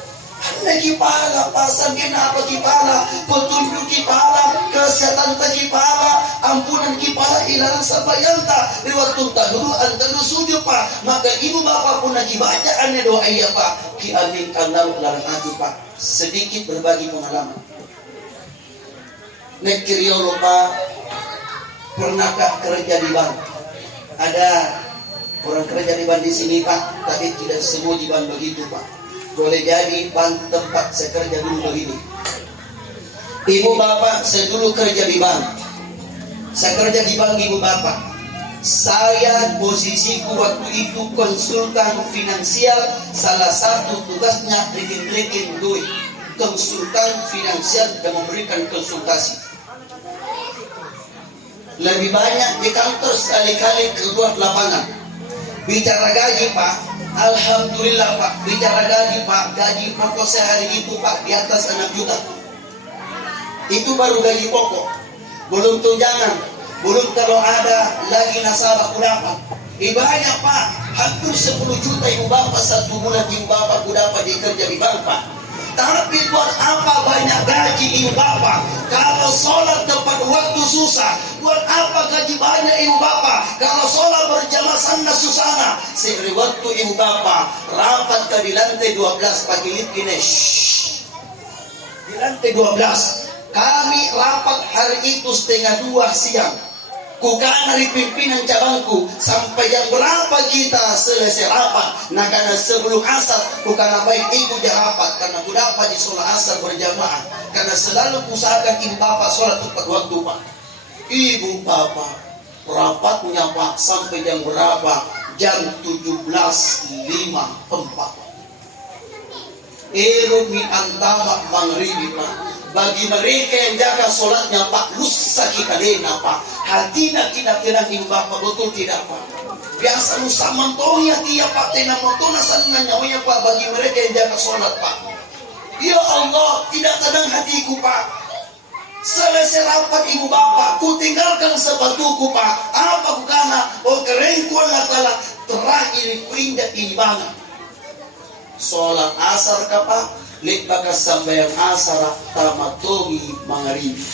Nagi pala pasang kenapa kipala, petunjuk kipala, kesehatan kipala, ampunan kipala ilang sabayanta. Lewat tunta dulu anda sujud Pak. Maka ibu bapak pun lagi baca ane doa ya Pak. Ki amin kandang larang hati Pak. Sedikit berbagi pengalaman. Nek kiriolo Pak, pernahkah kerja di bank? Ada orang kerja di bank di sini Pak, tapi tidak semua di bank begitu Pak. Boleh jadi bank tempat saya kerja dulu begini. Ibu bapak, saya dulu kerja di bank. Saya kerja di bank ibu bapak. Saya posisiku waktu itu konsultan finansial. Salah satu tugasnya tracking duit. Konsultan finansial dan memberikan konsultasi. Lebih banyak di kantor, sekali-kali keluar lapangan. Bicara gaji Pak, alhamdulillah Pak, bicara gaji Pak, gaji pokok saya hari itu Pak di atas 6 juta. Itu baru gaji pokok, belum tunjangan, belum kalau ada lagi nasabah kudapat. Banyak Pak, hampir 10 juta ibu bapak satu bulan ibu bapak kudapat di kerja di bank Pak. Tapi buat apa banyak gaji ibu bapak kalau sholat tepat waktu susah? Buat apa gaji banyak ibu bapak kalau sholat berjamaah sana susana? Seberi waktu ibu bapak rapat ke di lantai 12 pagi ini. Di lantai 12 kami rapat hari itu 1:30 siang. Kukana dari pimpinan cabangku sampai jam berapa kita selesai rapat. Nah karena sebelum asar kukana baik ibu jarapat karena ku dapat di sholat asar berjamaah. Karena selalu usahakan ibu bapak sholat tepat waktu Pak. Ibu bapak rapatnya Pak sampai jam berapa? Jam 17.54. Min antama mangribi Pak. Bagi mereka yang jaga sholatnya Pak, lusa kadena Pak. Hatinya tidak tenang ibu bapak, betul tidak Pak? Biasa lusa mantonya tiap Pak, tenang mantona sana nyawanya Pak. Bagi mereka yang jaga sholat Pak. Ya Allah, tidak tenang hatiku Pak. Selesai rapat ibu bapak, ku tinggalkan sepatuku Pak. Apa ku kana? Oh keren ku Allah Ta'ala. Terakhir ku indah ini banget. Sholat asar Pak. Lek bakas sambayang asara tamatongi mangaribi.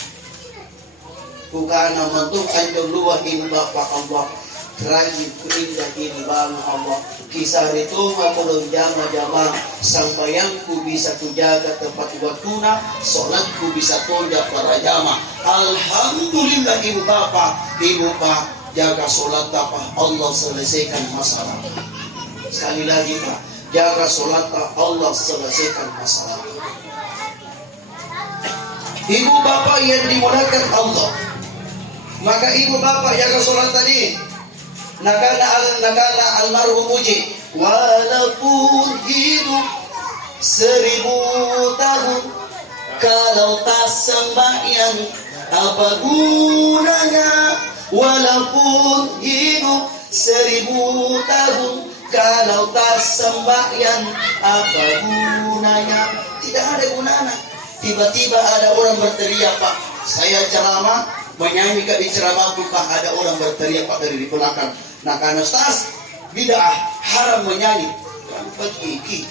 Kukana mantung anjong luah ini bapak Allah. Kerajin kuindah ini bang Allah. Kisah itu aku jama-jama sambayangku bisa kujaga tempat waktuna. Sholatku bisa tunjak para jama. Alhamdulillah ibu bapak. Ibu pak jaga sholat apa Allah selesaikan masalah. Sekali lagi Pak, jaga sholat Allah selesaikan masalah. Ibu bapak yang dimudahkan Allah, maka ibu bapak jaga sholat tadi. Nakana almarhum uji, walaupun hidup 1000 tahun, kalau tak sembahyang apa gunanya? Walaupun hidup 1000 tahun, kalau tak sembahyang apa gunanya? Tidak ada gunanya. Tiba-tiba ada orang berteriak Pak, saya ceramah menyanyi ke di ceramahku Pak, ada orang berteriak Pak dari di belakang. Nah karena Ustaz bid'ah haram menyanyi. Kan begini,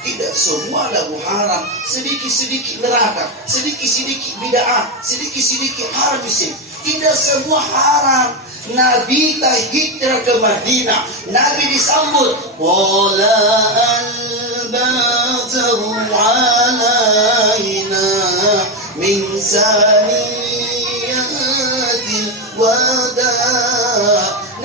tidak semua lagu haram, sedikit-sedikit neraka, sedikit-sedikit bid'ah, sedikit-sedikit haram sih. Tidak semua haram. Nabi hijrah ke Madinah, Nabi disambut wala al-badru alaina min saniyatil wada.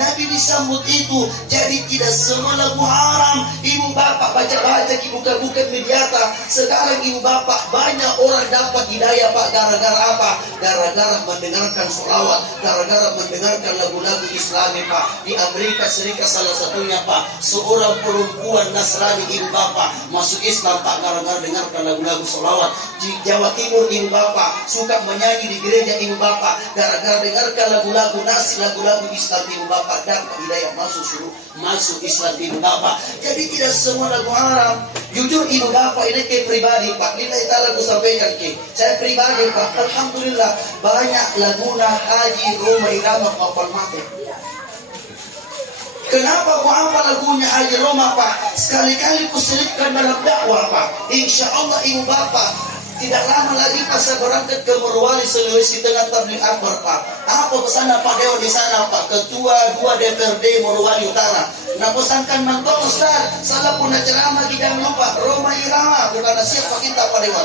Nabi disambut itu, jadi tidak semua lagu haram. Ibu bapak baca baca-baca, buka-buka mediata. Sekarang ibu bapak banyak orang dapat hidayah Pak. Gara-gara apa? Gara-gara mendengarkan sholawat, gara-gara mendengarkan lagu-lagu Islami Pak. Di Amerika Serikat salah satunya Pak, seorang perempuan Nasrani ibu bapak masuk Islam Pak, gara-gara dengarkan lagu-lagu sholawat. Di Jawa Timur ibu bapak suka menyanyi di gereja ibu bapak, gara-gara dengarkan lagu-lagu Nasr, lagu-lagu Islam ibu bapak, dapat hidayah masuk Islam ibu bapak. Jadi tidak semua lagu haram. Jujur ibu bapak, ini ke pribadi Pak, lillahi ta'ala aku sampaikan ke saya pribadi Pak, alhamdulillah banyak laguna haji Roma Irama kapal mati. Kenapa ku apa lagunya Haji Roma Pak? Sekali-kali ku selipkan dalam dakwah Pak. Insya Allah ibu bapak, tidak lama lagi pas saya berangkat ke Morowali Sulawesi Tengah Tabligh Akbar Pak. Apa pesan Pak Dewa di sana Pak? Ketua 2 DPRD Morowali Utara. Nah pesankan mantong Ustaz, salah pun ceramah jangan lupa Roma Irama, bukan siapa kita Pak Dewa.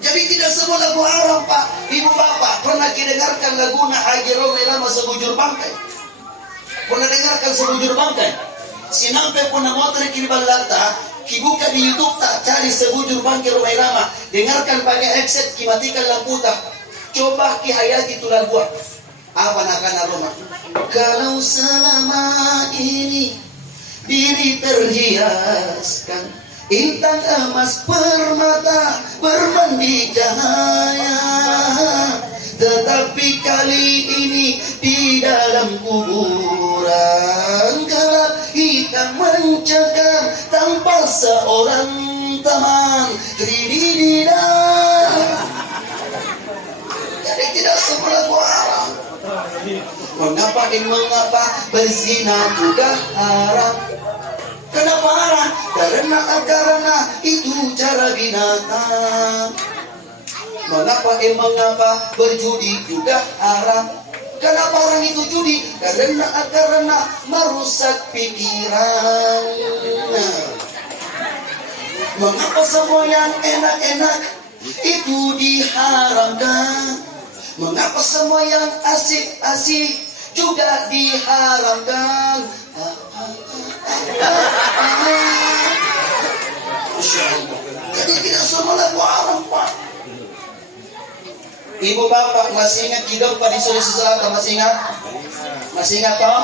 Jadi tidak semua lagu haram Pak. Ibu bapak pernah didengarkan lagunya Haji Roma Irama Sebujur Bangkai? Pernah dengarkan Sebujur Bangkai? Sinampai pernah motor kiri balata, kibuka di YouTube tak cari Sebujur Bangkai Roma Irama, dengarkan pakai headset, kimatikan lampu tak. Coba ki hayati itu lagu apa nakana Roma. Kalau selama ini diri terhiaskan intan emas permata bermandi cahaya, tetapi kali ini di dalam kuburan gelap hitam mencekam tanpa seorang teman. Jadi tidak semua lagu haram. Mengapa berzina juga haram? Kenapa haram? Karena itu cara binatang. Mengapa berjudi juga haram? Kenapa orang itu judi? Karena merusak pikiran. Mengapa semua yang enak-enak itu diharamkan? Mengapa semua yang asik-asik juga diharamkan? Jadi tidak semua lagu haram Pak. Ibu bapak masih ingat gempa di Sulawesi Selatan? Masih ingat toh?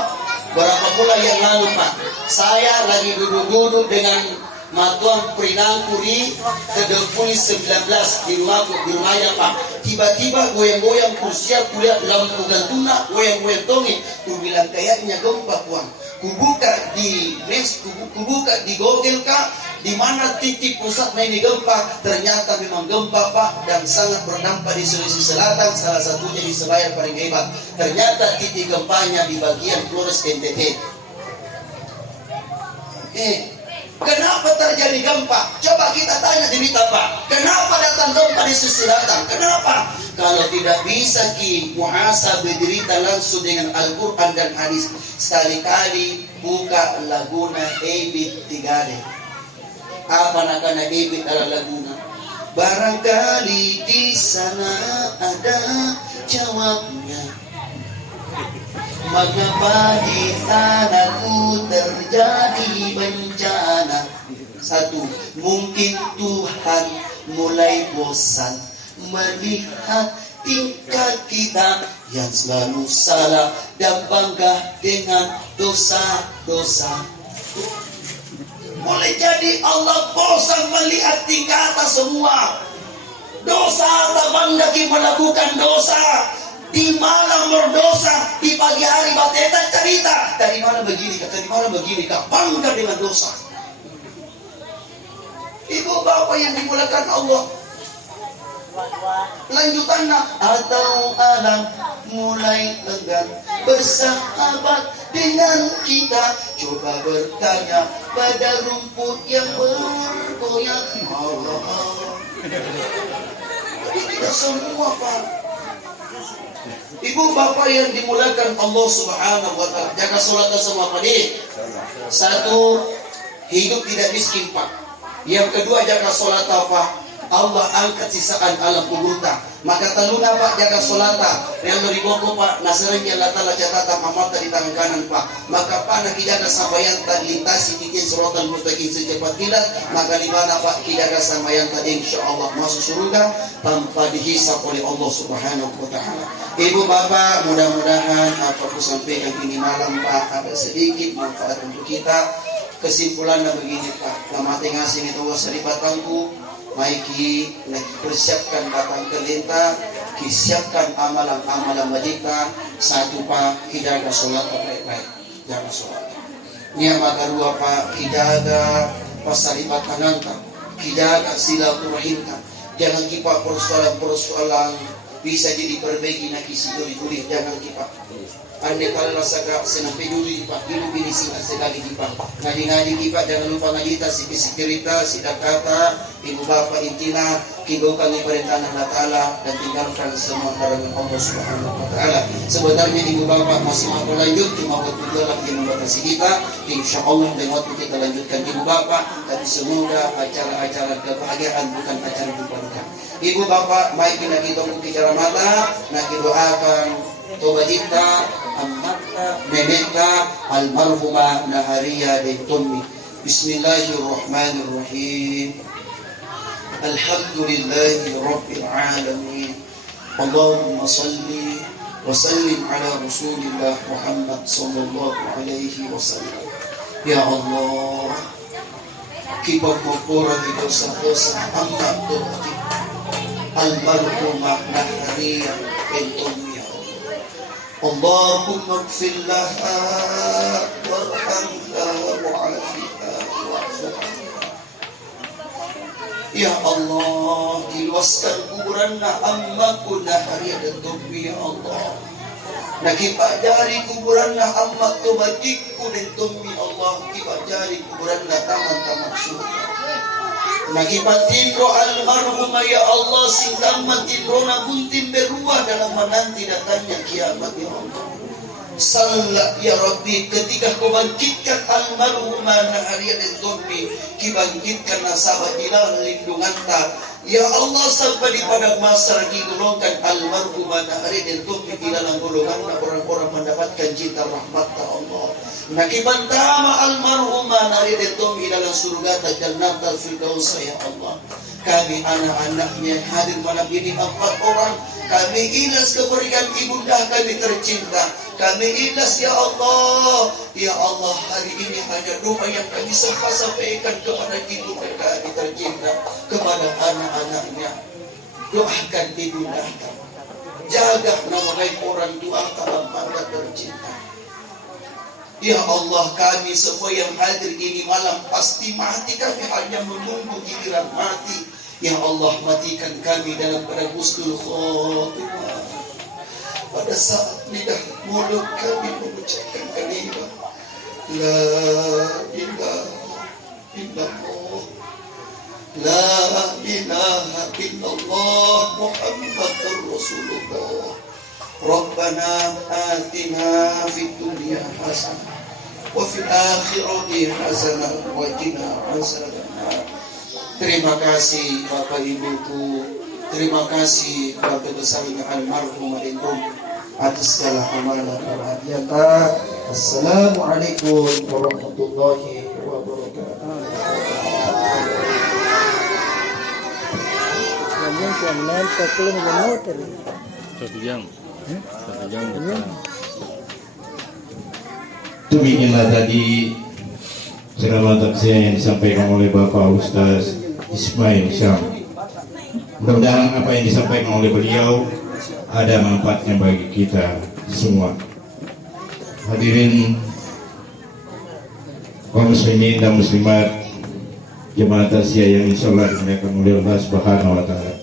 Berapa bulan yang lalu Pak, saya lagi duduk-duduk dengan Matuan Prinangkuri Kedepuni 19 di rumahnya Pak. Tiba-tiba goyang-goyang kursi kuliah lampu gantuna, goyang-goyang tongi. Ku bilang kayaknya gempa Puan. Kubuka di Google Kak, di mana titik pusatnya ini gempa. Ternyata memang gempa Pak, dan sangat berdampak di Sulawesi Selatan, salah satunya di Sebayar paling hebat. Ternyata titik gempanya di bagian Flores NTT. Kenapa terjadi gempa? Coba kita tanya di Mita Pak, kenapa datang gempa di Sulawesi Selatan? Kenapa? Kalau tidak bisa ki muhasabah berderita langsung dengan Al-Quran dan hadis, sekali-kali buka Laguna Ebit Tigade. Apa nakana Ebit adalah Laguna? Barangkali di sana ada jawabnya. Mengapa di tanahku terjadi bencana? Satu, mungkin Tuhan mulai bosan melihat tingkah kita yang selalu salah dan bangga dengan dosa-dosa. Boleh jadi Allah bosan melihat tingkah kita semua. Dosa tak bangga kita melakukan dosa. Di malam berdosa, di pagi hari bateta cerita dari mana begini kak, bangga dengan dosa. Ibu bapak yang dimulakan Allah, lanjutannya atau alam mulai enggan bersahabat dengan kita. Coba bertanya pada rumput yang bergoyang. Allah. Tidak semua Pak. Ibu bapak yang dimulakan Allah Subhanahu wa ta'ala, jaga sholat semua Pak. Satu, hidup tidak miskin Pak. Yang kedua, jaga sholat apa? Allah angkat sisaan alam kubur maka taluna Pak jaga solata yang meriboko Pak nasaran yang latala catata mamata di tangan kanan Pak maka Pak nak jaga sambayan tadi lintasi bikin suratan mustaqim secepat kilat maka di mana Pak jaga sambayan tadi insyaallah masuk surga tanpa dihisap oleh Allah Subhanahu wa taala. Ibu bapak mudah-mudahan apa aku sampaikan ini malam Pak ada sedikit manfaat untuk kita. Kesimpulannya begini Pak, lama tengah sini tahu seribatangku Maiki persiapkan datang ke lenta, kisiapkan amalan-amalan wajibkan. Satu Pak, kijaga sholat baik-baik, jangan sholat. Nia maka dua Pak, kijaga pasaribat tanganka, kijaga silaturahimka. Jangan kita persoalan-persoalan bisa jadi perbaiki nak isi duri jangan kita. Anda kalau rasakan senampai dulu Pak, dulu bini singkat sekali Pak. Ngadi-ngadi Pak, jangan lupa ngajita si cerita, si kata, ibu bapak intina, kigaukan perintah Allah Taala dan tinggalkan semua karangan Allah Subhanahu Wa Taala. Sebenarnya ibu bapak masih mau lanjut, cuma waktu itu lagi membatasi kita. Insya Allah dengan waktu kita lanjutkan ibu bapak, dan semoga acara-acara kebahagiaan bukan acara duka. Ibu bapak, baik kita tunggu bicara mata, nak doakan toba kita ammata nenekka almarhumah Naharia bin Tummi. Bismillahirrahmanirrahim. Alhamdulillahi rabbil alamin. Allahumma salli wa sallim ala Rasulillah Muhammad sallallahu alaihi wasallam. Ya Allah, kita mengurangi dosa-dosa amat doa almarhumah Naharia bin Tummi. Allahumma ighfir laha warhamha wa'afiha wa'fu anha. Ya Allah, luaskan kuburanna ammaku Naharia dan Tummi ya Allah. Nakipajari kuburanna ammak tobatiku dan Tummi Allah. Kipajari kuburanna taman-taman surga. Nakipatindro almarhumah ya Allah singkang matindro na buntin berua dalam menanti datangnya kiamat ya Allah. Salat ya Rabbi ketika kau bangkitkan almarhumah Naharia dan Tummi, kibangkitkan nasabah ilah lindungan ta. Ya Allah sampai di padang mahsyar digolongkan almarhumah Naharia dan Tummi di dalam golongan orang-orang mendapatkan cinta rahmat ta Allah. Nakibantama almarhumah Naharia dan Tummi dalam surga Jannatul Firdaus ya Allah. Kami anak-anaknya hadir malam ini 4 orang. Kami ikhlas kepergian ibunda kami tercinta. Kami ikhlas ya Allah. Ya Allah, hari ini hanya doa yang kami sampaikan kepada ibu kami tercinta, kepada anak-anaknya. Doakan ibunda kami. Jaga nama baik orang tua kami tercinta. Ya Allah, kami semua yang hadir ini malam pasti mati, kami hanya menunggu giliran mati. Ya Allah, matikan kami dalam pada husnul khotimah. Pada saat lidah mulut kami mengucapkan kalimat La ilaha illallah, La ilaha illallah Muhammadur Rasulullah. Rabbana atina fid dunya hasanah wa fil akhirati hasanah wa qina adzabannar. Terima kasih Bapak Ibuku, terima kasih keluarga besarnya almarhum Adintum atas segala amalan kebahagiaan. Assalamualaikum warahmatullahi wabarakatuh. Satu jam. Demikianlah tadi ceramah taksiah yang disampaikan oleh Bapak Ustaz Ismail Syam. Mudah-mudahan apa yang disampaikan oleh beliau ada manfaatnya bagi kita semua. Hadirin kaum muslimin dan muslimat, jemaah taksiah yang insyaallah dimuliakan oleh Allah Subhanahu wa taala.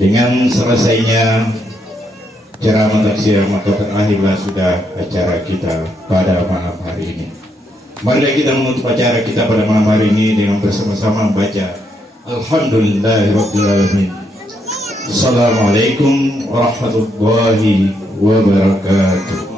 Dengan selesainya ceramah taksiah maka berakhirlah sudah acara kita pada malam hari ini. Mari kita menutup acara kita pada malam hari ini dengan bersama-sama membaca Alhamdulillahirrahmanirrahim. Assalamualaikum warahmatullahi wabarakatuh.